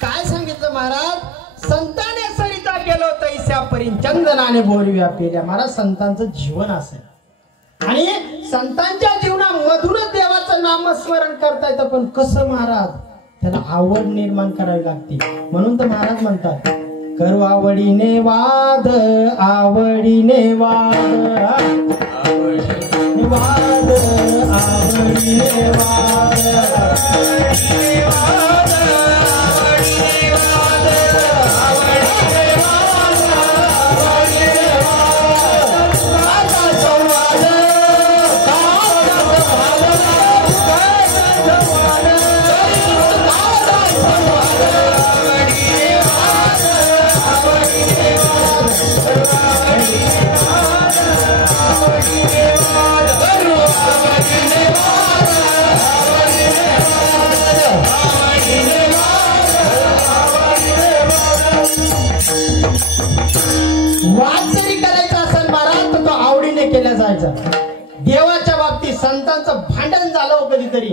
काय सांगितलं महाराज? संताने सरिता गेलो तैस्या परी चंदनाने बोरी व्यापिल्या. महाराज संतांचं जीवन असेल आणि संतांच्या जीवनात मधुर देवाचं नामस्मरण करता येतं. पण कसं महाराज? त्याला आवड निर्माण करावी लागते. म्हणून तर महाराज म्हणतात, करू आवडीने वाद, आवडीने वाद, आवडीने वाद, आवडीने वाद, आवडीने वाद, आवडीने वाद, आवडीने वाद, आवडीने वाद, काका संवाद, काका संवाद, काका संवाद, काका संवाद, आवडीने वाद, आवडीने वाद, आवडीने वाद, आवडीने वाद, करू आवडीने वाद, आवडीने वाद. करायचं. देवाच्या बाबतीत संतांचं भांडण झालं हो कधीतरी,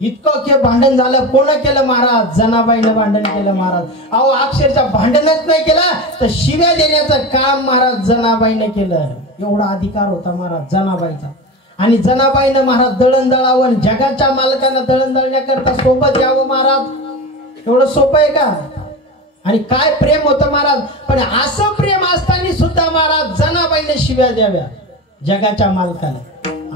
इतकं भांडण झालं. कोण केलं महाराज? जनाबाईनं भांडण केलं महाराज. अहो अक्षरशः भांडणच नाही केलं तर शिव्या देण्याचं काम महाराज जनाबाईनं केलं. एवढा अधिकार होता महाराज जनाबाईचा. आणि जनाबाईनं महाराज दळण दळावं, जगाच्या मालकांना दळण दळण्याकरता सोबत यावं महाराज. एवढं सोपं आहे का? आणि काय प्रेम होतं महाराज. पण असं प्रेम असताना सुद्धा महाराज जनाबाईने शिव्या द्याव्या जगाच्या मालकाला?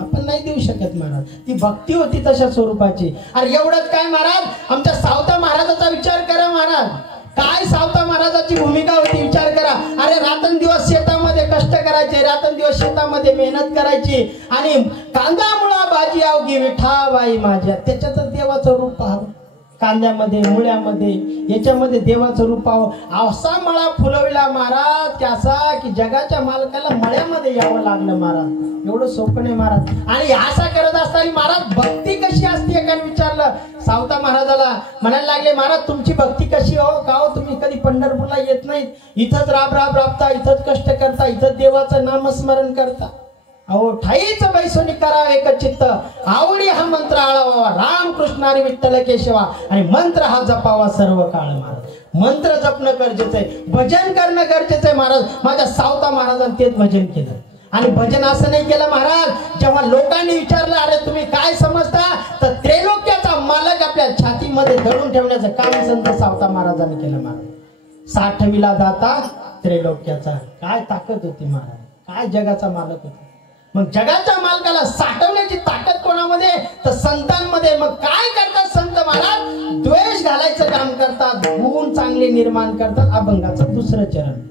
आपण नाही देऊ शकत महाराज. ती भक्ती होती तशा स्वरूपाची. अरे एवढंच काय महाराज, आमच्या सावता महाराजाचा विचार करा महाराज. काय सावता महाराजाची भूमिका होती विचार करा. अरे रात्रंदिवस शेतामध्ये कष्ट करायचे, रात्रंदिवस शेतामध्ये मेहनत करायची. आणि कांदा मुळा भाजी अवघी विठाबाई माझ्या, त्याच्यातच देवाचं रूप पाहावं. कांद्यामध्ये, मुळ्यामध्ये, याच्यामध्ये देवाचं रूप पाहावं. असा मळा फुलविला महाराज की असा की जगाच्या मालकाला मळ्यामध्ये यावं लागलं महाराज. एवढं सोपं नाही महाराज. आणि असा करत असताना महाराज भक्ती कशी असते एकाने विचारलं सावता महाराजाला. म्हणायला लागले महाराज तुमची भक्ती कशी हो? का हो तुम्ही कधी पंढरपूरला येत नाहीत? इथंच राबता, इथंच कष्ट करता, इथंच देवाचं नामस्मरण करता. अहो ठाईच बैसोनी करावे एक चित्त, आवडी हा मंत्र आळावा, राम कृष्ण हरी विठ्ठल केशवा. आणि मंत्र हा जपावा सर्व काळ महाराज. मंत्र जपणं गरजेचं आहे, भजन करणं गरजेचं आहे महाराज. माझ्या सावता महाराजांनी तेच भजन केलं. आणि भजन असं नाही केलं महाराज, जेव्हा लोकांनी विचारलं अरे तुम्ही काय समजता, तर त्रैलोक्याचा मालक आपल्या छातीमध्ये दडून ठेवण्याचं काम संत सावता महाराजांनी केलं महाराज. साठविला दाता त्रैलोक्याचा. काय ताकद होती महाराज, काय जगाचा मालक होता. मग जगाच्या मालकाला साठवण्याची ताकद कोणामध्ये? तर संतांमध्ये. मग काय करतात संत महाराज? द्वेष घालायचं काम करतात, गुण चांगले निर्माण करतात. अभंगाचं दुसरं चरण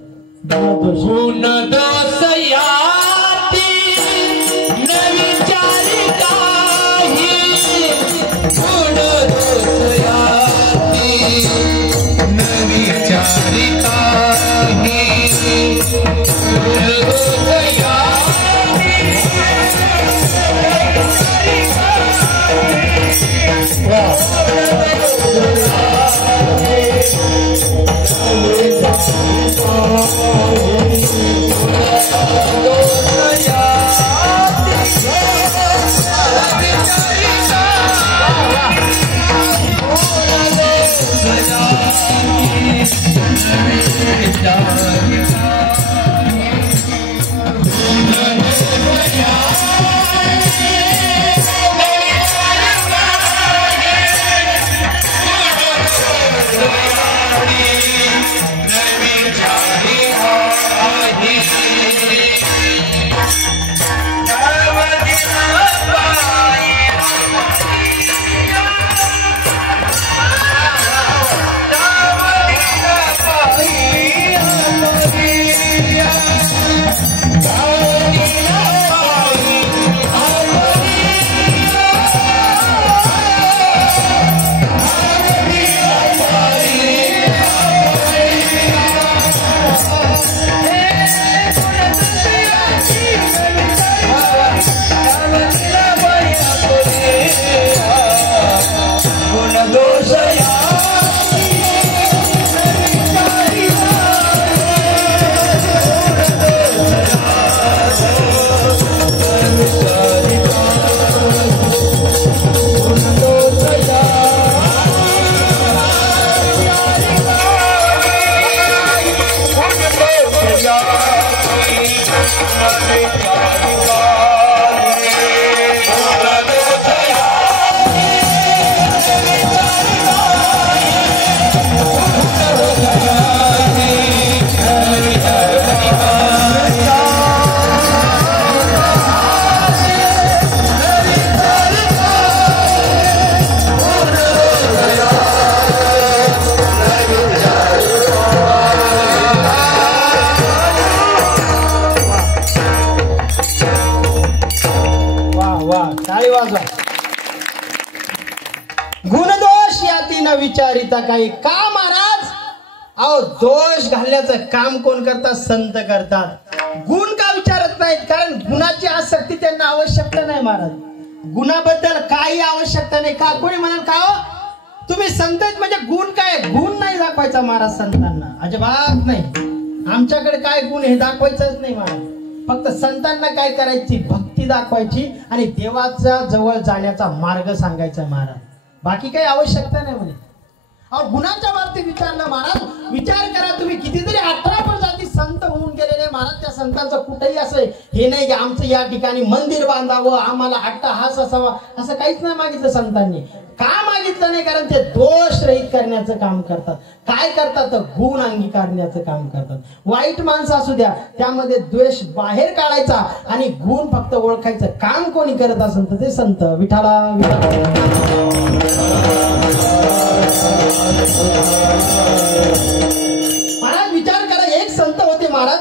गुण दोष याती न विचारी काही, गुण दोष याती न विचारी काही, गुण दोष गुणदोष याती न विचारिता काही. का महाराज? अहो दोष घालण्याचं काम कोण करतात? संत करतात. गुण का विचारत नाहीत? कारण गुणाची आसक्ती त्यांना आवश्यकता नाही महाराज. गुणाबद्दल काही आवश्यकता नाही. का कोणी म्हणाल का हो तुम्ही संत म्हणजे गुण काय? गुण नाही दाखवायचा महाराज संतांना, अजिबात नाही. आमच्याकडे काय गुण हे दाखवायचंच नाही महाराज. फक्त संतांना काय करायची, भक्ती दाखवायची आणि देवाच्या जवळ जाण्याचा मार्ग सांगायचा महाराज, बाकी काही आवश्यकता नाही म्हणे. अहो गुणाच्या बाबतीत विचारलं महाराज, विचार करा तुम्ही कितीतरी 18 प्रजाती संत होऊन गेलेले महाराज. त्या संतांचं कुठेही असं हे नाही की आमचं या ठिकाणी मंदिर बांधावं, आम्हाला अट्टहास असावा, असं काहीच नाही मागितलं संतांनी. का मागितलं नाही? कारण ते दोष रहित करण्याचं काम करतात. काय करतात? गुण अंगीकारण्याचं काम करतात. वाईट माणसं असू द्या, त्यामध्ये द्वेष बाहेर काढायचा आणि गुण फक्त ओळखायचं काम कोणी करत असेल तर ते संत. विठाला महाराज विचार करा, एक संत होते महाराज,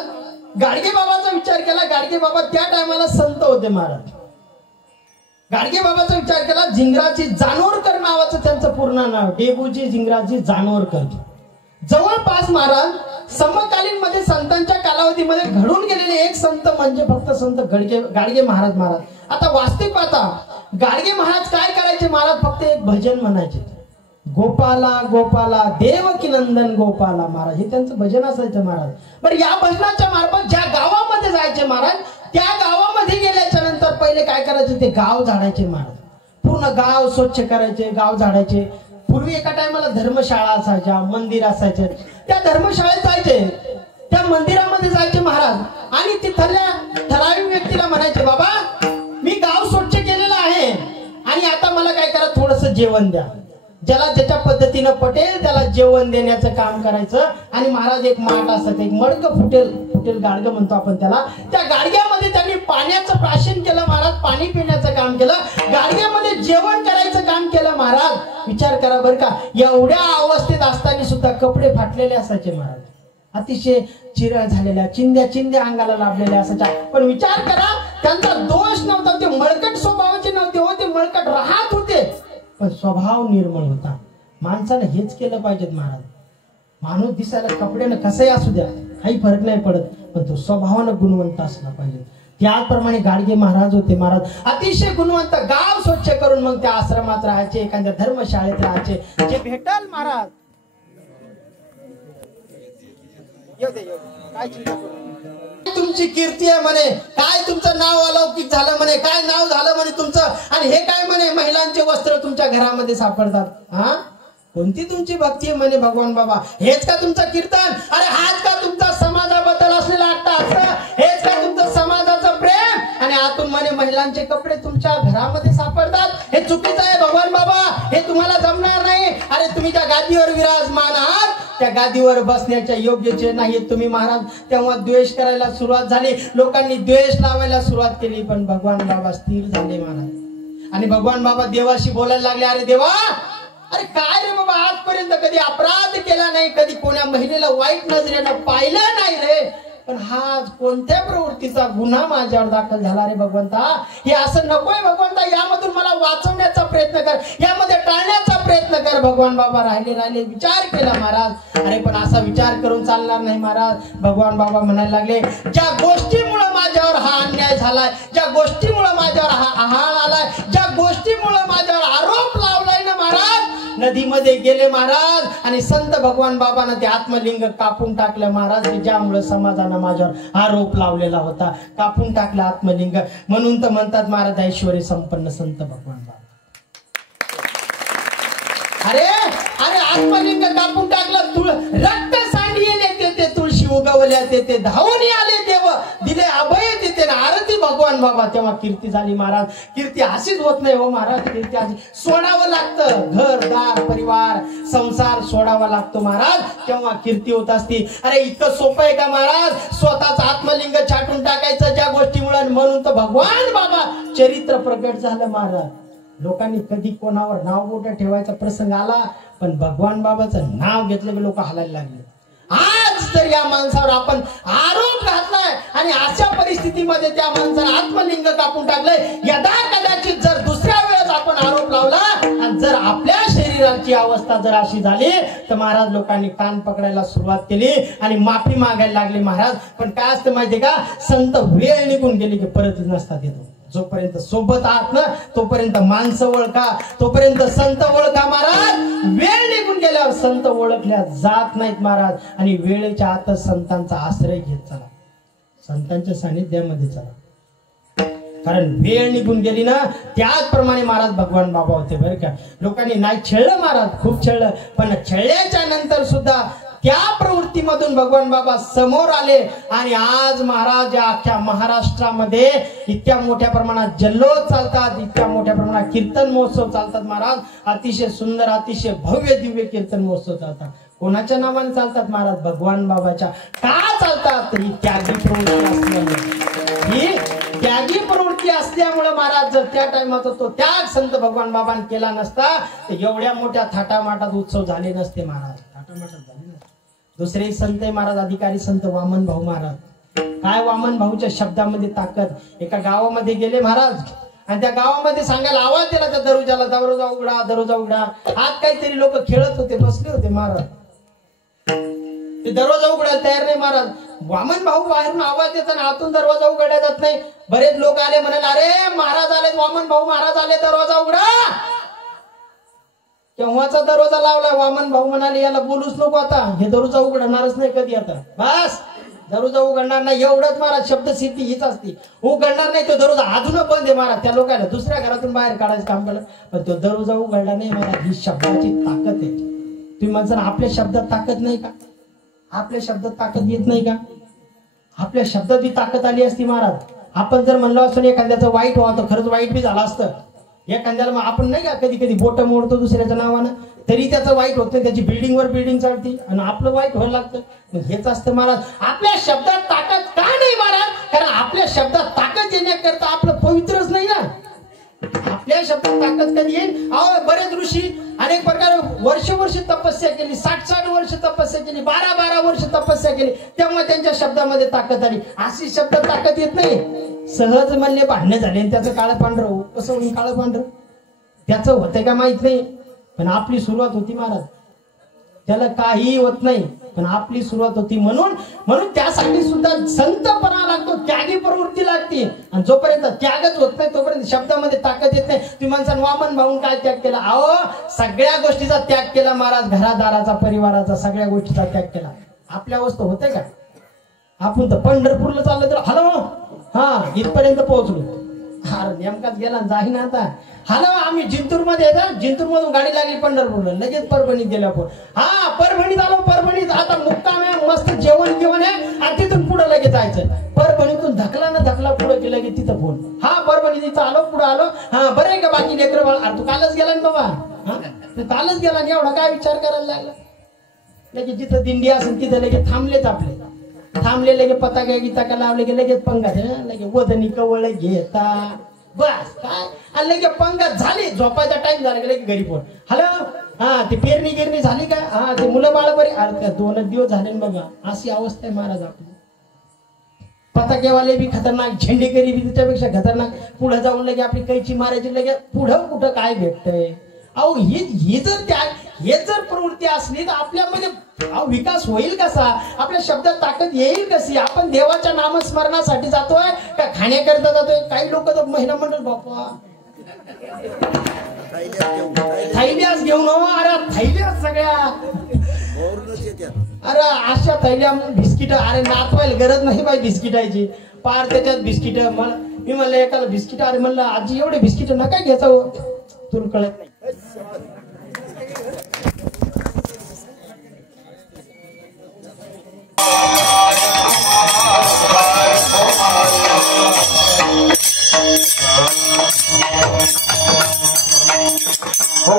गाडगे बाबाचा विचार केला. गाडगे बाबा त्या टायमाला संत होते महाराज. गाडगे बाबाचा विचार केला, झिंगराजी जानोरकर नावाचं त्यांचं पूर्ण नाव, डेबूजी झिंगराजी जानोरकर. जवळपास महाराज समकालीन मध्ये संतांच्या कालावधीमध्ये घडून गेलेले एक संत म्हणजे फक्त संत गाडगे महाराज. महाराज आता वास्तविक पाहता गाडगे महाराज काय करायचे महाराज, फक्त एक भजन म्हणायचे, गोपाला गोपाला देवकी नंदन गोपाला महाराज, हे त्यांचं भजन असायचं महाराज. बरं या भजनाच्या मार्फत ज्या गावामध्ये जायचे महाराज, त्या गावामध्ये गेल्याच्या नंतर पहिले काय करायचे, ते गाव झाडायचे महाराज. पूर्ण गाव स्वच्छ करायचे, गाव झाडायचे. पूर्वी एका टायमाला धर्मशाळा असायच्या, मंदिर असायचे, त्या धर्मशाळेत जायचे, त्या मंदिरामध्ये जायचे महाराज आणि तिथल्या ठराविक व्यक्तीला म्हणायचे, बाबा मी गाव स्वच्छ केलेलं आहे आणि आता मला काय करा, थोडस जेवण द्या. ज्याला ज्याच्या पद्धतीनं पटेल त्याला जेवण देण्याचं काम करायचं. आणि महाराज एक माठ असत, एक मडकं फुटेल गाडगं म्हणतो आपण त्याला, त्या गाडग्यामध्ये त्यांनी पाण्याचं प्राशन केलं महाराज, पाणी पिण्याचं काम केलं, गाडग्यामध्ये जेवण करायचं काम केलं महाराज. विचार करा बरं का, एवढ्या अवस्थेत असताना सुद्धा कपडे फाटलेले असायचे महाराज, अतिशय चिऱ्या झालेल्या, चिंध्या अंगाला लाभलेल्या असायच्या. पण विचार करा, त्यांचा दोष नव्हता, ते मळकट स्वभावाचे नव्हते हो, ते मळकट राहत होते, पण स्वभाव निर्मळ होता. माणसानं हेच केलं पाहिजे महाराज. माणूस दिसायला कपड्यानं कसंही असू द्या, काही फरक नाही पडत, पण तो स्वभावानं गुणवंत असला पाहिजे. त्याप्रमाणे गाडगे महाराज होते महाराज, अतिशय गुणवंत. गाव स्वच्छ करून मग त्या आश्रमात राहायचे, एखाद्या धर्मशाळेत राहायचे. जे भेटल महाराज, काय चिंता करू, तुमची कीर्ती आहे म्हणे, काय तुमचं नाव अलौकिक झालं म्हणे, काय नाव झालं म्हणे तुमचं, आणि हे काय म्हणे महिलांचे वस्त्र तुमच्या घरामध्ये सापडतात. हा कोणती तुमची भक्ती आहे म्हणे भगवान बाबा, हेच का तुमचं कीर्तन, अरे हाच का तुमचा समाजाबद्दल असलेला अट्टहास, हेच का तुमचं समाजाचं प्रेम, आणि आतून म्हणे महिलांचे कपडे तुमच्या घरामध्ये सापडतात, हे चुकीचं आहे भगवान बाबा, हे तुम्हाला जमणार नाही. अरे तुम्ही त्या गादीवर विराजमान आहात, त्या गादीवर बसण्याच्या योग्यचे नाही तुम्ही महाराज. तेव्हा द्वेष करायला सुरुवात झाली, लोकांनी द्वेष लावायला सुरुवात केली, पण भगवान बाबा स्थिर झाले महाराज. आणि भगवान बाबा देवाशी बोलायला लागले, अरे देवा, अरे काय रे बाबा, आजपर्यंत कधी अपराध केला नाही, कधी कोण्या महिलेला वाईट नजरेनं पाहिलं नाही रे, पण हा कोणत्या प्रवृत्तीचा गुन्हा माझ्यावर दाखल झाला रे भगवंता, हे असं नकोय भगवंता, यामधून मला वाचवण्याचा प्रयत्न कर, यामध्ये टाळण्याचा प्रयत्न कर. भगवान बाबा राहिले विचार केला महाराज, अरे पण असा विचार करून चालणार नाही महाराज. भगवान बाबा म्हणायला लागले, ज्या गोष्टीमुळे माझ्यावर हा अन्याय झालाय, ज्या गोष्टीमुळे माझ्यावर हा आहार आलाय, ज्या गोष्टीमुळे माझ्यावर आरोप लावलाय ना महाराज, नदीमध्ये गेले महाराज आणि संत भगवान बाबांना ते आत्मलिंग कापून टाकलं महाराज, ज्यामुळे समाजानं माझ्यावर आरोप लावलेला होता, कापून टाकलं आत्मलिंग. म्हणून तर म्हणतात महाराज ऐश्वर्य संपन्न संत भगवान बाबा. अरे अरे आत्मलिंग कापून टाकलं, रक्त सांडिले ते तुळशी उगवल्या ते धावून आले देव, दिले अभय तिथे आरती भगवान बाबा. तेव्हा कीर्ती झाली महाराज. कीर्ती अशीच होत नाही हो महाराज, कीर्ती अशी सोडावं लागतं, घरदार परिवार संसार सोडावा लागतो महाराज, तेव्हा कीर्ती होत असती. अरे इतकं सोपं आहे का महाराज, स्वतःच आत्मलिंग छाटून टाकायचं ज्या गोष्टीमुळे, म्हणून तर भगवान बाबा चरित्र प्रकट झालं महाराज. लोकांनी कधी कोणावर नाव मोठं ठेवायचा प्रसंग आला, पण भगवान बाबाचं नाव घेतलं की लोक हलायला लागले. आज तर या माणसावर आपण आरोप घातलाय आणि अशा परिस्थितीमध्ये त्या माणसाने आत्मलिंग कापून टाकलंय. यदा कदाचित जर दुसऱ्या वेळेस आपण आरोप लावला आणि जर आपल्या शरीराची अवस्था जर अशी झाली तर महाराज लोकांनी कान पकडायला सुरुवात केली आणि माफी मागायला लागली महाराज. पण काय असतं माहितीये का, संत वेळ निघून गेली की परत नसतात येतो. जोपर्यंत सोबत आहात ना तोपर्यंत माणसं ओळखा, तोपर्यंत संत ओळखा महाराज. वेळ निघून गेल्यावर संत ओळखल्या जात नाहीत महाराज, आणि वेळेच्या आतच संतांचा आश्रय घेत चला. संतांच्या सानिध्यामध्ये चला, कारण वेळ निघून गेली ना त्याचप्रमाणे महाराज भगवान बाबा होते बरं का. लोकांनी नाही छळलं महाराज, खूप छळलं, पण छळल्याच्या नंतर सुद्धा त्या प्रवृत्तीमधून भगवान बाबा समोर आले आणि आज महाराज या अख्ख्या महाराष्ट्रामध्ये इतक्या मोठ्या प्रमाणात जल्लोष चालतात, इतक्या मोठ्या प्रमाणात कीर्तन महोत्सव चालतात महाराज. अतिशय सुंदर, अतिशय भव्य दिव्य कीर्तन महोत्सव चालतात. कोणाच्या नावाने चालतात महाराज? भगवान बाबाच्या. का चालतात? तरी त्यागी प्रवृत्ती असल्यामुळे. ही त्यागी प्रवृत्ती असल्यामुळे महाराज जर त्या टाइमात तो त्याग संत भगवान बाबांनी केला नसता तर एवढ्या मोठ्या थाटामाटात उत्सव झाले नसते महाराज. थाटामाटात झाले नसते. दुसरे संत महाराज, अधिकारी संत वामन भाऊ महाराज. काय वामन भाऊच्या शब्दामध्ये ताकद. एका गावामध्ये गेले महाराज आणि त्या गावामध्ये सांगायला आवाज दिला त्या दरवाजाला, दरवाजा उघडा, दरवाजा उघडा. आज काहीतरी लोक खेळत होते, बसले होते महाराज. ते दरवाजा उघडायला तयार नाही महाराज. वामन भाऊ बाहेरून आवाज देताना आतून दरवाजा उघडला जात नाही. बरेच लोक आले, म्हणाले अरे महाराज आले, वामन भाऊ महाराज आले, दरवाजा उघडा. केव्हाचा दरवाजा लावला. वामन भाऊ म्हणाले याला बोलूच नको, आता हे दरवाजा उघडणारच नाही कधी, आता बस दरवाजा उघडणार नाही. एवढंच महाराज शब्द सिद्धी हीच असते. उघडणार नाही तो दरवाजा अजून बंद आहे महाराज. त्या लोकांना दुसऱ्या घरातून बाहेर काढायचं काम केलं, पण तो दरवाजा उघडला नाही महाराज. ही शब्दाची ताकद आहे. तुम्ही म्हणता आपल्या शब्दात ताकद नाही का? आपल्या शब्दात ताकद येत नाही का? आपल्या शब्दात ही ताकद आली असती महाराज. आपण जर म्हणलो असतो एखाद्याचं वाईट व्हावं, खरंच वाईट बी झालं असतं. एखाद्याला मग आपण नाही का कधी कधी बोट मोडतो दुसऱ्याच्या नावानं, तरी त्याचं वाईट होत नाही, त्याची बिल्डिंगवर बिल्डिंग चढती आणि आपलं वाईट व्हायला लागतं. हेच असतं महाराज. आपल्या शब्दात ताकद का नाही महाराज? कारण आपल्या शब्दात ताकद येण्याकरता आपलं पवित्रच नाही ना. आपल्या शब्दात ताकद कधी येईल? अहो बरेच ऋषी अनेक प्रकारे वर्ष तपस्या केली, 60 वर्ष तपस्या केली, 12 वर्ष तपस्या केली, तेव्हा त्यांच्या शब्दामध्ये ताकद आली. अशी शब्द ताकद येत नाही. सहज म्हणले भांडणे झाले त्याचं काळं पांढरं. कसं होईल काळं पांढरं? त्याचं होतंय का माहित नाही, पण आपली सुरुवात होती महाराज. त्याला काही होत नाही, पण आपली सुरुवात होती. म्हणून त्यासाठी सुद्धा संतपणा लागतो, त्यागी प्रवृत्ती लागते. आणि जोपर्यंत त्यागच होत नाही तोपर्यंत शब्दामध्ये ताकद येत नाही. तुम्ही माणसानं वामन भाऊन काय त्याग केला? अहो सगळ्या गोष्टीचा त्याग केला महाराज. घरादाराचा, परिवाराचा, सगळ्या गोष्टीचा त्याग केला. आपल्या अवस्था होते का? आपण तर पंढरपूरला चाललो तर हॅलो हा इथपर्यंत पोहोचलो. अरे नेमकाच गेला जाही ना आता. हॅलो आम्ही जिंतूर मध्ये येतात, जिंतूर मधून गाडी लागली पंढरपूरला, लगेच परभणीत गेलो आपण. हा परभणीत आलो, परभणीत आता मुक्काम आहे, मस्त जेवण जेवण आहे आणि तिथून पुढे लगेच जायचं. परभणीतून धकला ना धकला पुढे गेलं की तिथं फोन. हा परभणी तिथं आलो, पुढे आलो. हा बरं आहे का बाकी लेकर बाळ? अरे तू कालच गेला ना बाबा. हा तू कालच गेला, एवढा काय विचार करायला लागला? लगेच जिथं दिंडी असेल तिथं लगेच थांबलेच. आपले थांबले, लगे पताका गीताका लावले की लगेच पंगत, लगे वदनी कवळ घेता बस काय, आणि लगे पंगत झाली. झोपायचा टाइम झाला की लगे घरी फोन. हॅलो हा ते पेरणी गिरणी झाली का? हा ते मुलं बाळ बरे? अरे 2 दिवस झाले बघा. अशी अवस्था आहे महाराज आपली. पताकेवाले बी खतरनाक, झेंडेकरी बी त्याच्यापेक्षा खतरनाक. पुढे जाऊन लगे आपली कैची मारायची, लगे पुढं कुठं काय भेटतंय? अहो ही जर त्याग, हे जर प्रवृत्ती असली तर आपल्यामध्ये विकास होईल कसा? आपल्या शब्दात ताकद येईल कशी? आपण देवाच्या नामस्मरणासाठी जातोय का खाण्याकरता जातोय? काही लोक तर महिना मंडळ बापा थैल्याच घेऊन, अरे थैल्या सगळ्या, अरे अशा थैल्या बिस्किट. अरे नाचवायला गरज नाही बाई बिस्किटाची, पार त्याच्यात बिस्किट. मी म्हणलं एकाला बिस्किट, अरे म्हणलं आजी एवढे बिस्किट नका घ्यायचं हो, तुला कळत नाही. हो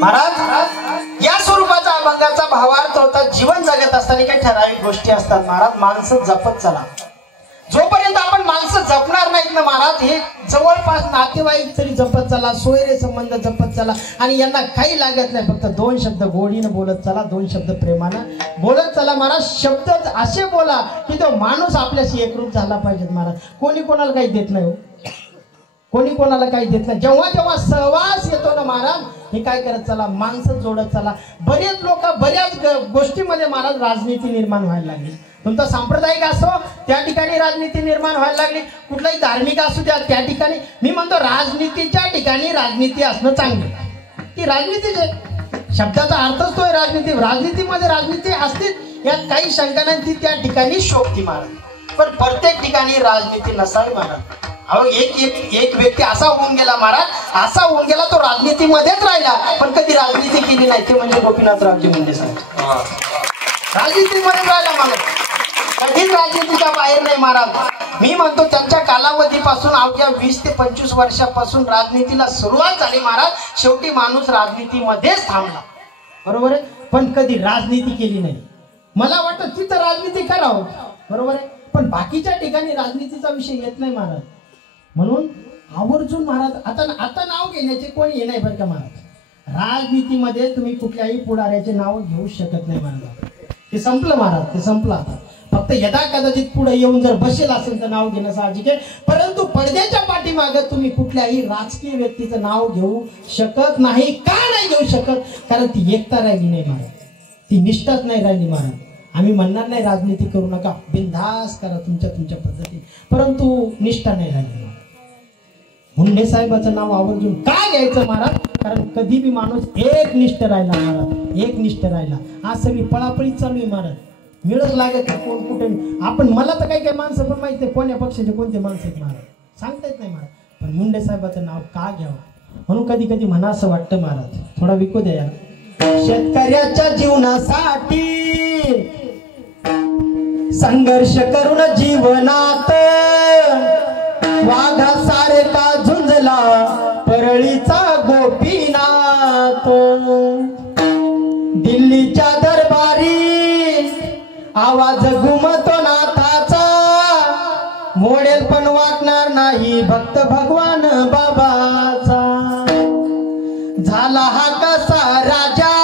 महाराज, या स्वरूपाचा अभंगाचा भावार्थ होता, जीवन जगत असताना काही ठराविक गोष्टी असतात महाराज. माणसं जपत चला. जोपर्यंत आपण माणसं जपणार नाहीत ना महाराज, हे जवळपास नातेवाईक तरी जपत चला, सोयरे संबंध जपत चला, आणि यांना काही लागत नाही. फक्त 2 शब्द गोडीनं बोलत चला, 2 शब्द प्रेमानं बोलत चला महाराज. शब्द असे बोला की तो माणूस आपल्याशी एकरूप झाला पाहिजे महाराज. कोणी कोणाला काही देत नाही, कोणी कोणाला काही देत नाही. जेव्हा जेव्हा सहवास येतो ना महाराज, हे काय करत चला, माणसं जोडत चला. बरेच लोक बऱ्याच गोष्टीमध्ये महाराज राजनीती निर्माण व्हायला लागली. तुमचा सांप्रदायिक असो त्या ठिकाणी राजनीती निर्माण व्हायला लागली, कुठलाही धार्मिक असू द्या त्या ठिकाणी. मी म्हणतो राजनीतीच्या ठिकाणी राजनीती असणं चांगलं. ती राजनीतीच आहे, शब्दाचा अर्थच तो आहे राजनीती. राजनीतीमध्ये राजनीती असते यात काही शंका नाही, ती त्या ठिकाणी शोभती महाराज. पण प्रत्येक ठिकाणी राजनीती नसावी महाराज. अहो एक व्यक्ती असा होऊन गेला महाराज, असा होऊन गेला तो राजनीतीमध्येच राहिला पण कधी राजनीती केली नाही, ते म्हणजे गोपीनाथरावजी मुंडे साहेब. राजनीतीमध्ये राहिला महाराज, कधीच राजनीतीच्या बाहेर नाही महाराज. मी म्हणतो त्यांच्या कालावधीपासून अवघ्या 20 ते 25 वर्षापासून राजनीतीला सुरुवात झाली महाराज. शेवटी माणूस राजनीतीमध्येच थांबला, बरोबर आहे, पण कधी राजनीती केली नाही. मला वाटतं तिथं राजनीती करावं, बरोबर आहे, पण बाकीच्या ठिकाणी राजनीतीचा विषय येत नाही महाराज. म्हणून आवर्जून महाराज आता नाव घेण्याचे कोणी हे नाही बरं का महाराज. राजनीतीमध्ये तुम्ही कुठल्याही पुढाऱ्याचे नाव घेऊ शकत नाही महाराज. ते संपलं महाराज, ते संपलं. आता फक्त यदा कदाचित पुढे येऊन जर बसेल असेल तर नाव घेणं साहजिक आहे, परंतु पडद्याच्या पाठीमागे तुम्ही कुठल्याही राजकीय व्यक्तीचं नाव घेऊ शकत नाही. का नाही घेऊ शकत? कारण ती एकता राहिली नाही महाराज, ती निष्ठाच नाही राहिली महाराज. आम्ही म्हणणार नाही राजनीती करू नका, बिनधास्त करा तुमच्या पद्धतीने, परंतु निष्ठा नाही राहिली. मुंडे साहेबाचं नाव आवर्जून का घ्यायचं महाराज? कारण कधी बी माणूस एक निष्ठ राहिला महाराज, एक निष्ठ राहिला. आज सगळी पळापळी चालू आहे महाराज, मिळत लागत कोण कुठे. आपण मला तर काही माणसं पण माहिती आहे कोण्या पक्षाचे कोणते माणसं आहेत महाराज, सांगता येत नाही महाराज. पण मुंडे साहेबाचं नाव का घ्यावं म्हणून कधी कधी म्हणा असं वाटतं महाराज. थोडा विकू द्या. शेतकऱ्याच्या जीवनासाठी संघर्ष करून जीवनात वाघासारखा झुंजला परळीचा गोपीनाथ. दिल्लीच्या दरबारी आवाज घुमतो नाथाचा, मोडेल पण वाटणार नाही भक्त भगवान बाबाचा. झाला हा कसा राजा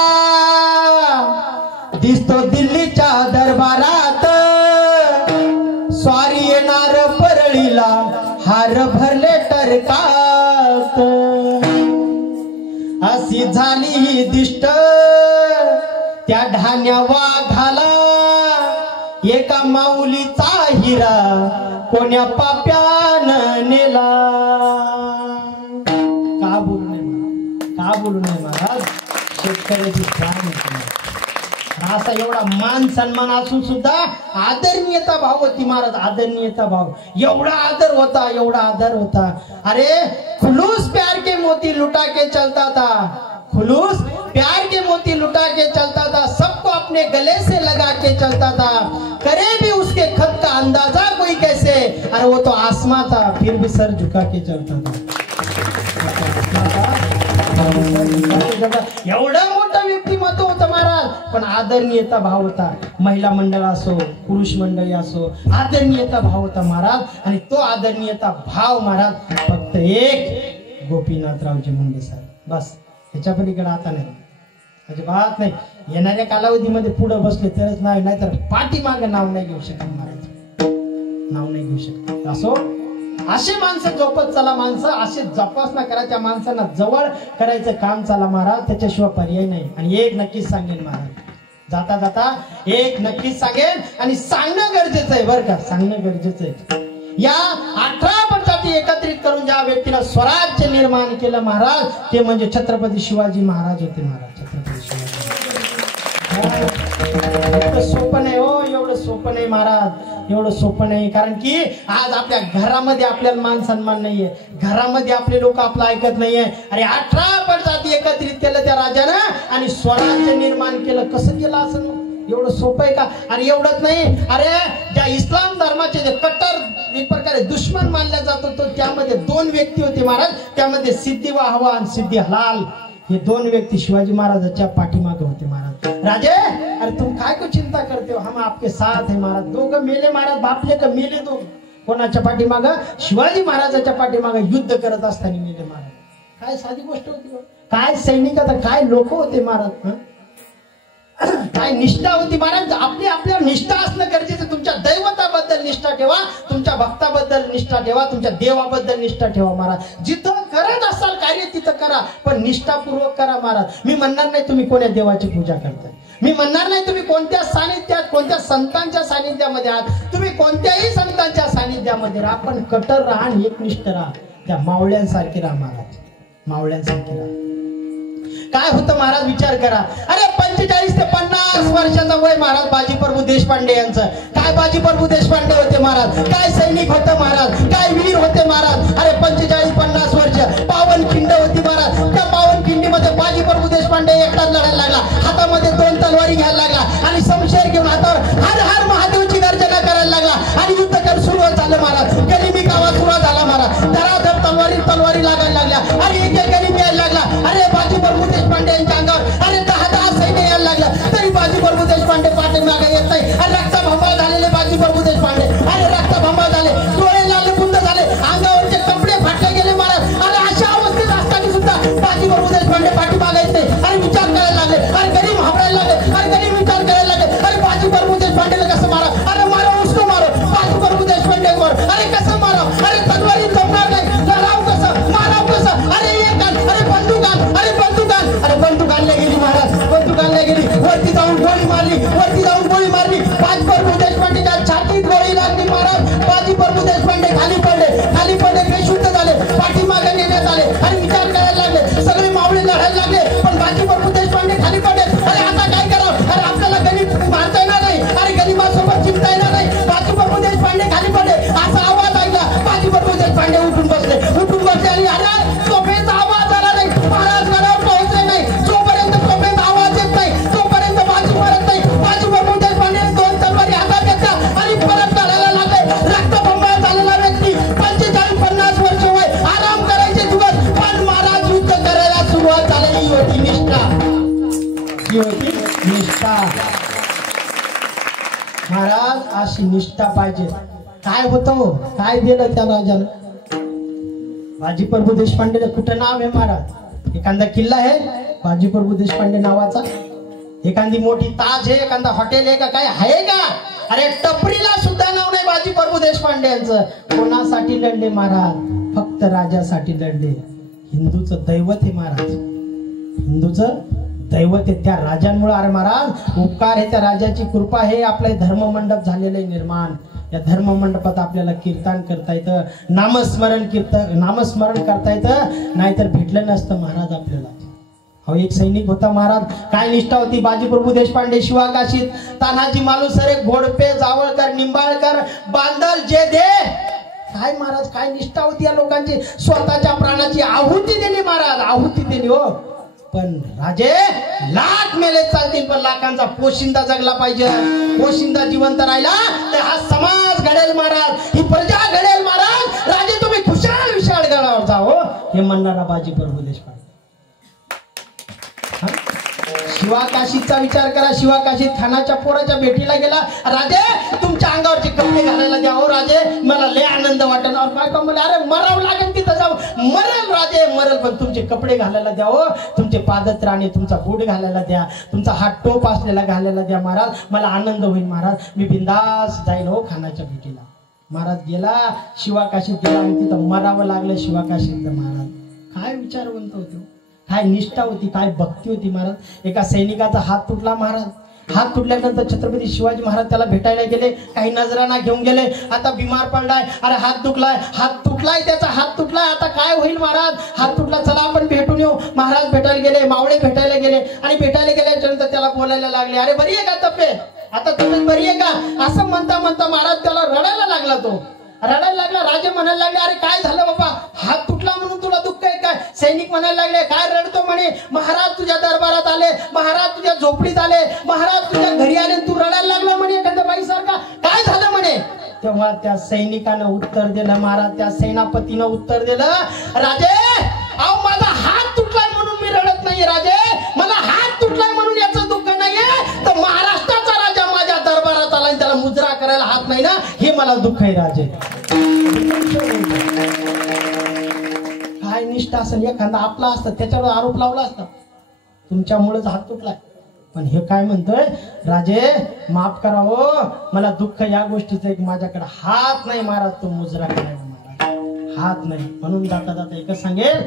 दिसतो दिल्लीच्या दरबारात, स्वारी येणार परळीला हार भरले टरकात. अशी झाली ही दिष्ट त्या ढाण्या वाघाला, एका माऊलीचा हिरा कोण्या पाप्यानं नेला. का बोलू नये महाराज, शेतकऱ्याची जाण होती. असा एवढा मान सन्मान असून सुद्धा आदरणीयता भाव होती महाराज, आदरणीयता भाव. एवढा आदर होता. अरे खुलूस प्यार के मोती लुटा के चलता था, खुलूस प्यार के मोती लुटा के चलता था, सबको अपने गले से लगा के चलता था, करे भी उसके खत का अंदाजा कोई कैसे, अरे वो तो आसमां था फिर भी सर झुका के चलता था. एवढं मोठं व्यक्तिमत्व होतं महाराज, पण आदरणीयता भाव होता. महिला मंडळ असो पुरुष मंडळी असो, आदरणीयता भाव होता महाराज. आणि तो आदरणीयता भाव महाराज फक्त एक गोपीनाथरावजी मुंडे साहेब, बस. त्याच्या पलीकडे आता नाही, अजिबात नाही. येणाऱ्या कालावधीमध्ये पुढे बसले तरच नाही तर पाठीमागे नाव नाही घेऊ शकत महाराज, नाव नाही घेऊ शकत. असो असे माणसं जोपत चला, माणसं असे जोपासना करा, त्या माणसांना जवळ करायचं काम चला महाराज, त्याच्याशिवाय पर्याय नाही. आणि एक नक्कीच सांगेन महाराज, जाता जाता एक नक्कीच सांगेन, आणि सांगणं गरजेचं आहे बरं का, सांगणं गरजेचं आहे. या 18 पक्षाची एकत्रित करून ज्या व्यक्तीला स्वराज्य निर्माण केलं महाराज, ते म्हणजे छत्रपती शिवाजी महाराज होते महाराज. छत्रपती शिवाजी एवढं सोपं नाही हो, एवढं सोपं नाही महाराज, एवढं सोपं नाही. कारण की आज आपल्या घरामध्ये आपल्याला मान सन्मान नाहीये, घरामध्ये आपले लोक आपलं ऐकत नाहीये. अरे 18 पक्षात एकत्रित केलं त्या राजानं आणि स्वराज्य निर्माण केलं. कसं केलं असं? एवढं सोपं आहे का? आणि एवढंच नाही, अरे ज्या इस्लाम धर्माचे जे कट्टर एक प्रकारे दुश्मन मानला जातो, तो त्यामध्ये 2 व्यक्ती होते महाराज. त्यामध्ये सिद्धी वाहवा आणि सिद्धी हलाल, हे 2 व्यक्ती शिवाजी महाराजांच्या पाठीमागे होते महाराज. राजे अरे तुम काय को चिंता करते हो, हम आपके साथ है महाराज. दोघं मेले महाराज, बापले का मेले दोघ. कोणाच्या पाठीमागे? शिवाजी महाराजांच्या पाठीमागे युद्ध करत असताना मेले महाराज. काय साधी गोष्ट होती, काय सैनिक, काय लोक होते महाराज, काय निष्ठा होती महाराज. आपल्या निष्ठा असणं गरजेचं. तुमच्या दैवताबद्दल निष्ठा ठेवा, तुमच्या भक्ताबद्दल निष्ठा ठेवा, तुमच्या देवाबद्दल निष्ठा ठेवा महाराज. जिथं करत असाल कार्य तिथं करा, पण निष्ठापूर्वक करा महाराज. मी म्हणणार नाही तुम्ही कोण्या देवाची पूजा करताय, मी म्हणणार नाही तुम्ही कोणत्या सानिध्यात, कोणत्या संतांच्या सानिध्यामध्ये आहात. तुम्ही कोणत्याही संतांच्या सानिध्यामध्ये राहा, पण कट्टर राहा आणि एकनिष्ठ राहा. त्या मावळ्यांसारखे राहा महाराज, मावळ्यांसारखे राहा. काय होतं महाराज विचार करा. अरे 45 ते 50 वर्षाचा वय महाराज बाजी प्रभू देशपांडे यांचं. काय बाजी प्रभू देशपांडे होते महाराज, काय सैनिक होते महाराज, काय वीर होते महाराज. अरे 45-50 वर्ष पावन खिंड होती महाराज. त्या पावन खिंडीमध्ये बाजी प्रभू देशपांडे एकटाच लढायला लागला. हातामध्ये 2 तलवारी घ्यायला लागला आणि शमशेर घेऊन हातावर हर हर महादेवची गर्जना करायला लागला आणि युद्ध कर सुरुवात झालं महाराज. गनिमी कावा सुरुवात झाला महाराज. धराधर तलवारी लागायला लागल्या आणि एक गनिमी यायला लागला. अरे बाजी प्रभू देशपांडे यांच्या अंगावर अरे 10 सैन्य यायला लागलं तरी बाजी प्रभू देशपांडे पाठीमागे येत नाही. आणि रक्तभंबाळ झालेले बाजी प्रभू देशपांडे, अरे रक्तभंबाळ झाले, डोळे लाल बुंद झाले, अंगावरचे कपडे फाटले गेले महाराज. आणि अशा अवस्थेत असताना सुद्धा बाजी प्रभू देशपांडे पाठीमागे येत नाही आणि विचार करायला लागले. अरे गरीब हाबरायला लागले, अरे गरीब विचार करायला लागले. अरे बाजी प्रभू देशपांडेला कसं मारा, अरे मारो उसको मारो, बाजी प्रभू देशपांडे मारो, अरे कसं मारो, अरे तलवारी जमणार नाही, लढाव कसं, माराव कसं, अरे एक आण, अरे बंदूक आण, अरे बंदूक आण, अरे बंदूक आणल्या गेली महाराज, बंदूक आणल्या गेली. वरती जाऊन गोळी मारली, वरती जाऊन गोळी मारली. बाजी प्रभू देशपांडेच्या छातीत गोळी लागली महाराज. बाजी प्रभू देशपांडे खाली पडले, बेशुद्ध झाले, पाठीमागे नेण्यात आले आणि विचार करायला लागले. सगळे मावळे लढायला लागले पण बाजी प्रभू देशपांडे खाली पडले. अरे आता काय करावं, अरे आपल्याला गणित मारता येणार नाही, अरे गणिमासोबत चिमता येणार नाही. बाजी प्रभू देशपांडे खाली पडले असा आवाज ऐकला. बाजी प्रभू देशपांडे उठून बसले आणि अरे तोफेचा आवाज आला नाही, महाराज गडावर पोहोचले नाही. जोपर्यंत तोफेचा आवाज येत नाही तोपर्यंत बाजी मारत नाही. बाजी प्रभू देशपांडे 2 तलवारी हातात घेतल्या आणि परत लढायला लागले. रक्तबंबाळ झालेला व्यक्ती 45-50 वर्ष वय, आराम करायचे दिवस, पण महाराज युद्ध करायला सुरुवात झालेली होती. निष्ठा महाराज, अशी निष्ठा पाहिजे. काय होतं, काय दिलं त्या राजानं. बाजी प्रभू देशपांडे कुठं नाव आहे महाराज, एखादा किल्ला आहे बाजी प्रभू देशपांडे नावाचा, एखादी मोठी ताज आहे, एखादा हॉटेल आहे का, काय आहे का. अरे टपरीला सुद्धा नाव नाही बाजी प्रभू देशपांडे यांचं. कोणासाठी लढले महाराज, फक्त राजासाठी लढले. हिंदूचं दैवत आहे महाराज, हिंदूचं दैवत आहे त्या राजांमुळे. अरे महाराज उपकार आहे त्या राजाची कृपा, हे आपलं धर्ममंडप झालेलं आहे निर्माण. या धर्ममंडपात आपल्याला कीर्तन करता येतं, नामस्मरण करता येतं, नाहीतर भेटलं नसतं महाराज आपल्याला. हो एक सैनिक होता महाराज, काय निष्ठा होती बाजी प्रभू देशपांडे. शिवाकाशीत तानाजी मालुसरे, घोडपे, जावळकर, निंबाळकर, बांदल जे दे, काय महाराज काय निष्ठा होती या लोकांची. स्वतःच्या प्राणाची आहुती दिली महाराज, आहुती दिली हो. पण राजे लाख मेले चालतील पण लाखांचा पोशिंदा जगला पाहिजे. पोशिंदा जिवंत राहिला तर हा समाज घडेल महाराज, ही प्रजा घडेल महाराज. राजे तुम्ही खुशाल विशाळ गडावर जाओ, हे म्हणणारा बाजी प्रभू देशपांडे. शिवाकाशीचा विचार करा. शिवाकाशीत खानाच्या पोराच्या भेटीला गेला. राजे तुमच्या अंगावरचे कपडे घालायला द्या हो राजे, मला लय आनंद वाटेल. काय का मला, अरे मरावं लागेल तिथं जाऊ, मरल राजे मरल, पण तुमचे कपडे घालायला द्या हो, तुमचे पादत्राणे, तुमचा बूट घालायला द्या, तुमचा हात टोप असलेला घालायला द्या महाराज, मला आनंद होईल महाराज, मी बिंदास जाईल हो खानाच्या भेटीला. महाराज गेला शिवाकाशीत गेला आणि तिथं मरावं लागलं शिवाकाशीत. महाराज काय विचारवंत होते, काय निष्ठा होती, काय भक्ती होती महाराज. एका सैनिकाचा हात तुटला महाराज. हात तुटल्यानंतर छत्रपती शिवाजी महाराज त्याला भेटायला गेले, काही नजरांना घेऊन गेले. आता बिमार पडलाय, अरे हात दुखलाय, हात तुटलाय, त्याचा हात तुटलाय, आता काय होईल महाराज, हात तुटला, चला आपण भेटून येऊ. महाराज भेटायला गेले, मावळे भेटायला गेले आणि भेटायला गेल्यानंतर त्याला बोलायला लागले, अरे बरी आहे का तब्येत, आता तब्येत बरी आहे का, असं म्हणता म्हणता महाराज त्याला रडायला लागला. तो रडायला लागला. राजे म्हणायला लागले, अरे काय झालं बाबा, हात तुटला म्हणून तुला दुःख आहे काय. सैनिक म्हणायला लागले, काय रडतो म्हणे, महाराज तुझ्या दरबारात आले, महाराज तुझ्या झोपडीत आले, महाराज तुझ्या घरी आले, तू रडायला लागला म्हणे एखाद्या बाई सारखा, काय झालं म्हणे. तेव्हा त्या सैनिकानं उत्तर दिलं महाराज, त्या सेनापतीनं उत्तर दिलं, राजे अहो माझा हात तुटलाय म्हणून मी रडत नाही राजे, मला हात तुटलाय म्हणून याचं दुःख नाहीये, तर महाराष्ट्राचा राजा माझ्या दरबारात आला आणि त्याला मुजरा करायला हात नाही ना, हे मला दुःख आहे राजे. काय निष्ठा असेल, एखादा आपला असतं त्याच्यावर आरोप लावला असता, तुमच्यामुळेच हात तुटलाय. पण हे काय म्हणतोय, राजे माफ करा हो, मला दुःख या गोष्टीचं एक, माझ्याकडे हात नाही महाराज तो मुजरा करायला, महाराज हात नाही. म्हणून जाता जाता एकच सांगेल,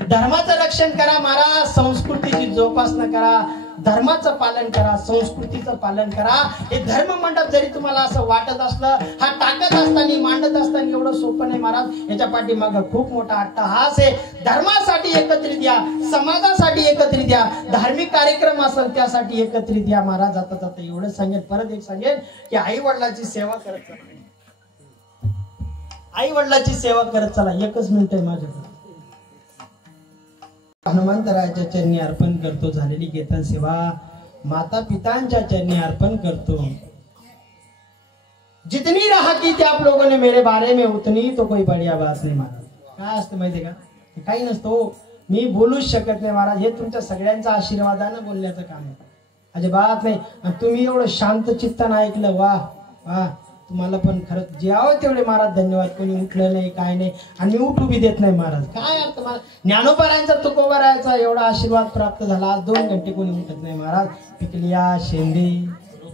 धर्माचं रक्षण करा महाराज, संस्कृतीची जोपासना करा. धर्माचं पालन करा, संस्कृतीचं पालन करा। हे धर्म मंडप जरी तुम्हाला असं वाटत असलं, हा टाकत असताना मांडत असताना एवढं सोपं नाही महाराज, याच्या पाठीमागे खूप मोठा अट्टहास आहे। धर्मासाठी एकत्रित या, समाजासाठी एकत्रित या, धार्मिक कार्यक्रम असेल त्यासाठी एकत्रित या महाराज। आता एवढं सांगेन, परत एक सांगेन की आई वडिलांची सेवा करत चला, आई वडिलांची सेवा करत चला। एकच मिनिट आहे माझ्याकडे। हनुमंतरायाच्या चरणी अर्पण करतो झालेली कीर्तन सेवा, माता पितांच्या चरणी अर्पण करतो। जितनी राह की थी आप लोगों ने मेरे बारे में उतनी तो कोई बढ़िया बात नहीं महाराज। काय असतं माहितीये का, काही नसतो, मी बोलूच शकत नाही महाराज, हे तुमच्या सगळ्यांचा आशीर्वादानं बोलण्याचं काम आहे, अजिबात नाही। आणि तुम्ही एवढं शांत चित्तानं ऐकलं, वाह वाह, तुम्हाला पण खरंच जे आहो तेवढे महाराज धन्यवाद। कोणी उठलं नाही, काय नाही, आणि मी उठू बी देत नाही महाराज। काय अर्थ महाराज, ज्ञानोबारायांचा तुकोबारायांचा एवढा आशीर्वाद प्राप्त झाला, आज 2 घंटे कोणी उठत नाही महाराज। पिकलिया शेंदे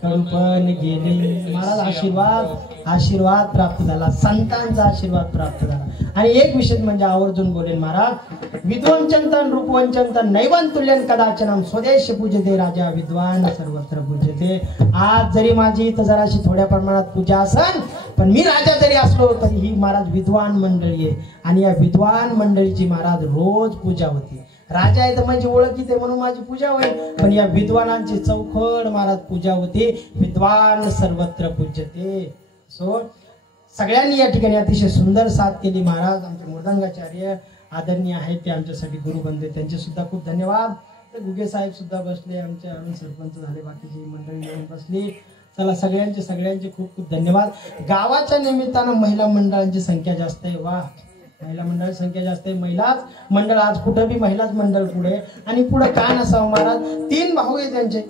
कडूपण गेले महाराज, आशीर्वाद आशीर्वाद प्राप्त झाला, संतांचा आशीर्वाद प्राप्त झाला। आणि एक विषय म्हणजे आवर्जून बोलेन महाराज, विद्वंचन रूपवंचन नैवं तुल्यं कदाचनम, स्वदेश पूजते राजा विद्वान सर्वत्र पूजते। आज जरी माझी इथं जराशी थोड्या प्रमाणात पूजा असेल, पण मी राजा जरी असलो तरी ही महाराज विद्वान मंडळी आहे, आणि या विद्वान मंडळीची महाराज रोज पूजा होती। राजा आहे तर माझी ओळख इथे म्हणून माझी पूजा होईल, पण या विद्वानांची चौखड महाराज पूजा होती। विद्वान सर्वत्र पूज्यते। सो सगळ्यांनी या ठिकाणी अतिशय सुंदर साथ केली महाराज। आमचे मृदंगाचार्य आदरणीय आहेत, ते आमच्यासाठी गुरुबंधू, त्यांचे सुद्धा खूप धन्यवाद। गुगे साहेब सुद्धा बसले, आमचे अरुण सरपंच झाले, बाकीची मंडळी येऊन बसली। चला सगळ्यांचे खूप खूप धन्यवाद। गावाच्या निमित्तानं महिला मंडळांची संख्या जास्त आहे, वाह, महिला मंडळ संख्या जास्त आहे। महिलाच मंडळ, आज कुठं बी महिलाच मंडळ पुढे, आणि पुढे काय नसावं महाराज। 3 भाऊ आहेत त्यांचे,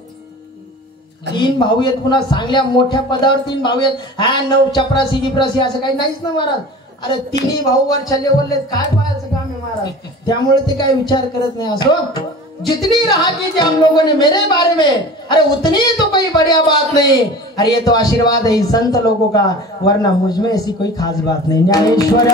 3 भाऊ आहेत, पुन्हा चांगल्या मोठ्या पदावर 3 भाऊ आहेत। हा 9 चपरासी गिपरासी असं काही नाहीच ना महाराज। अरे 3ही भाऊ वरच्या लेवलले, काय पाहायचं काम आहे महाराज, त्यामुळे ते काय विचार करत नाही। असो जितनी राह की थी हम लोगों ने मेरे बारे में, अरे उतनी तो कोई बढ़िया बात नहीं। अरे ये तो आशीर्वाद है संत लोगों का, वरना मुझ में ऐसी कोई खास बात नहीं। ज्ञानेश्वर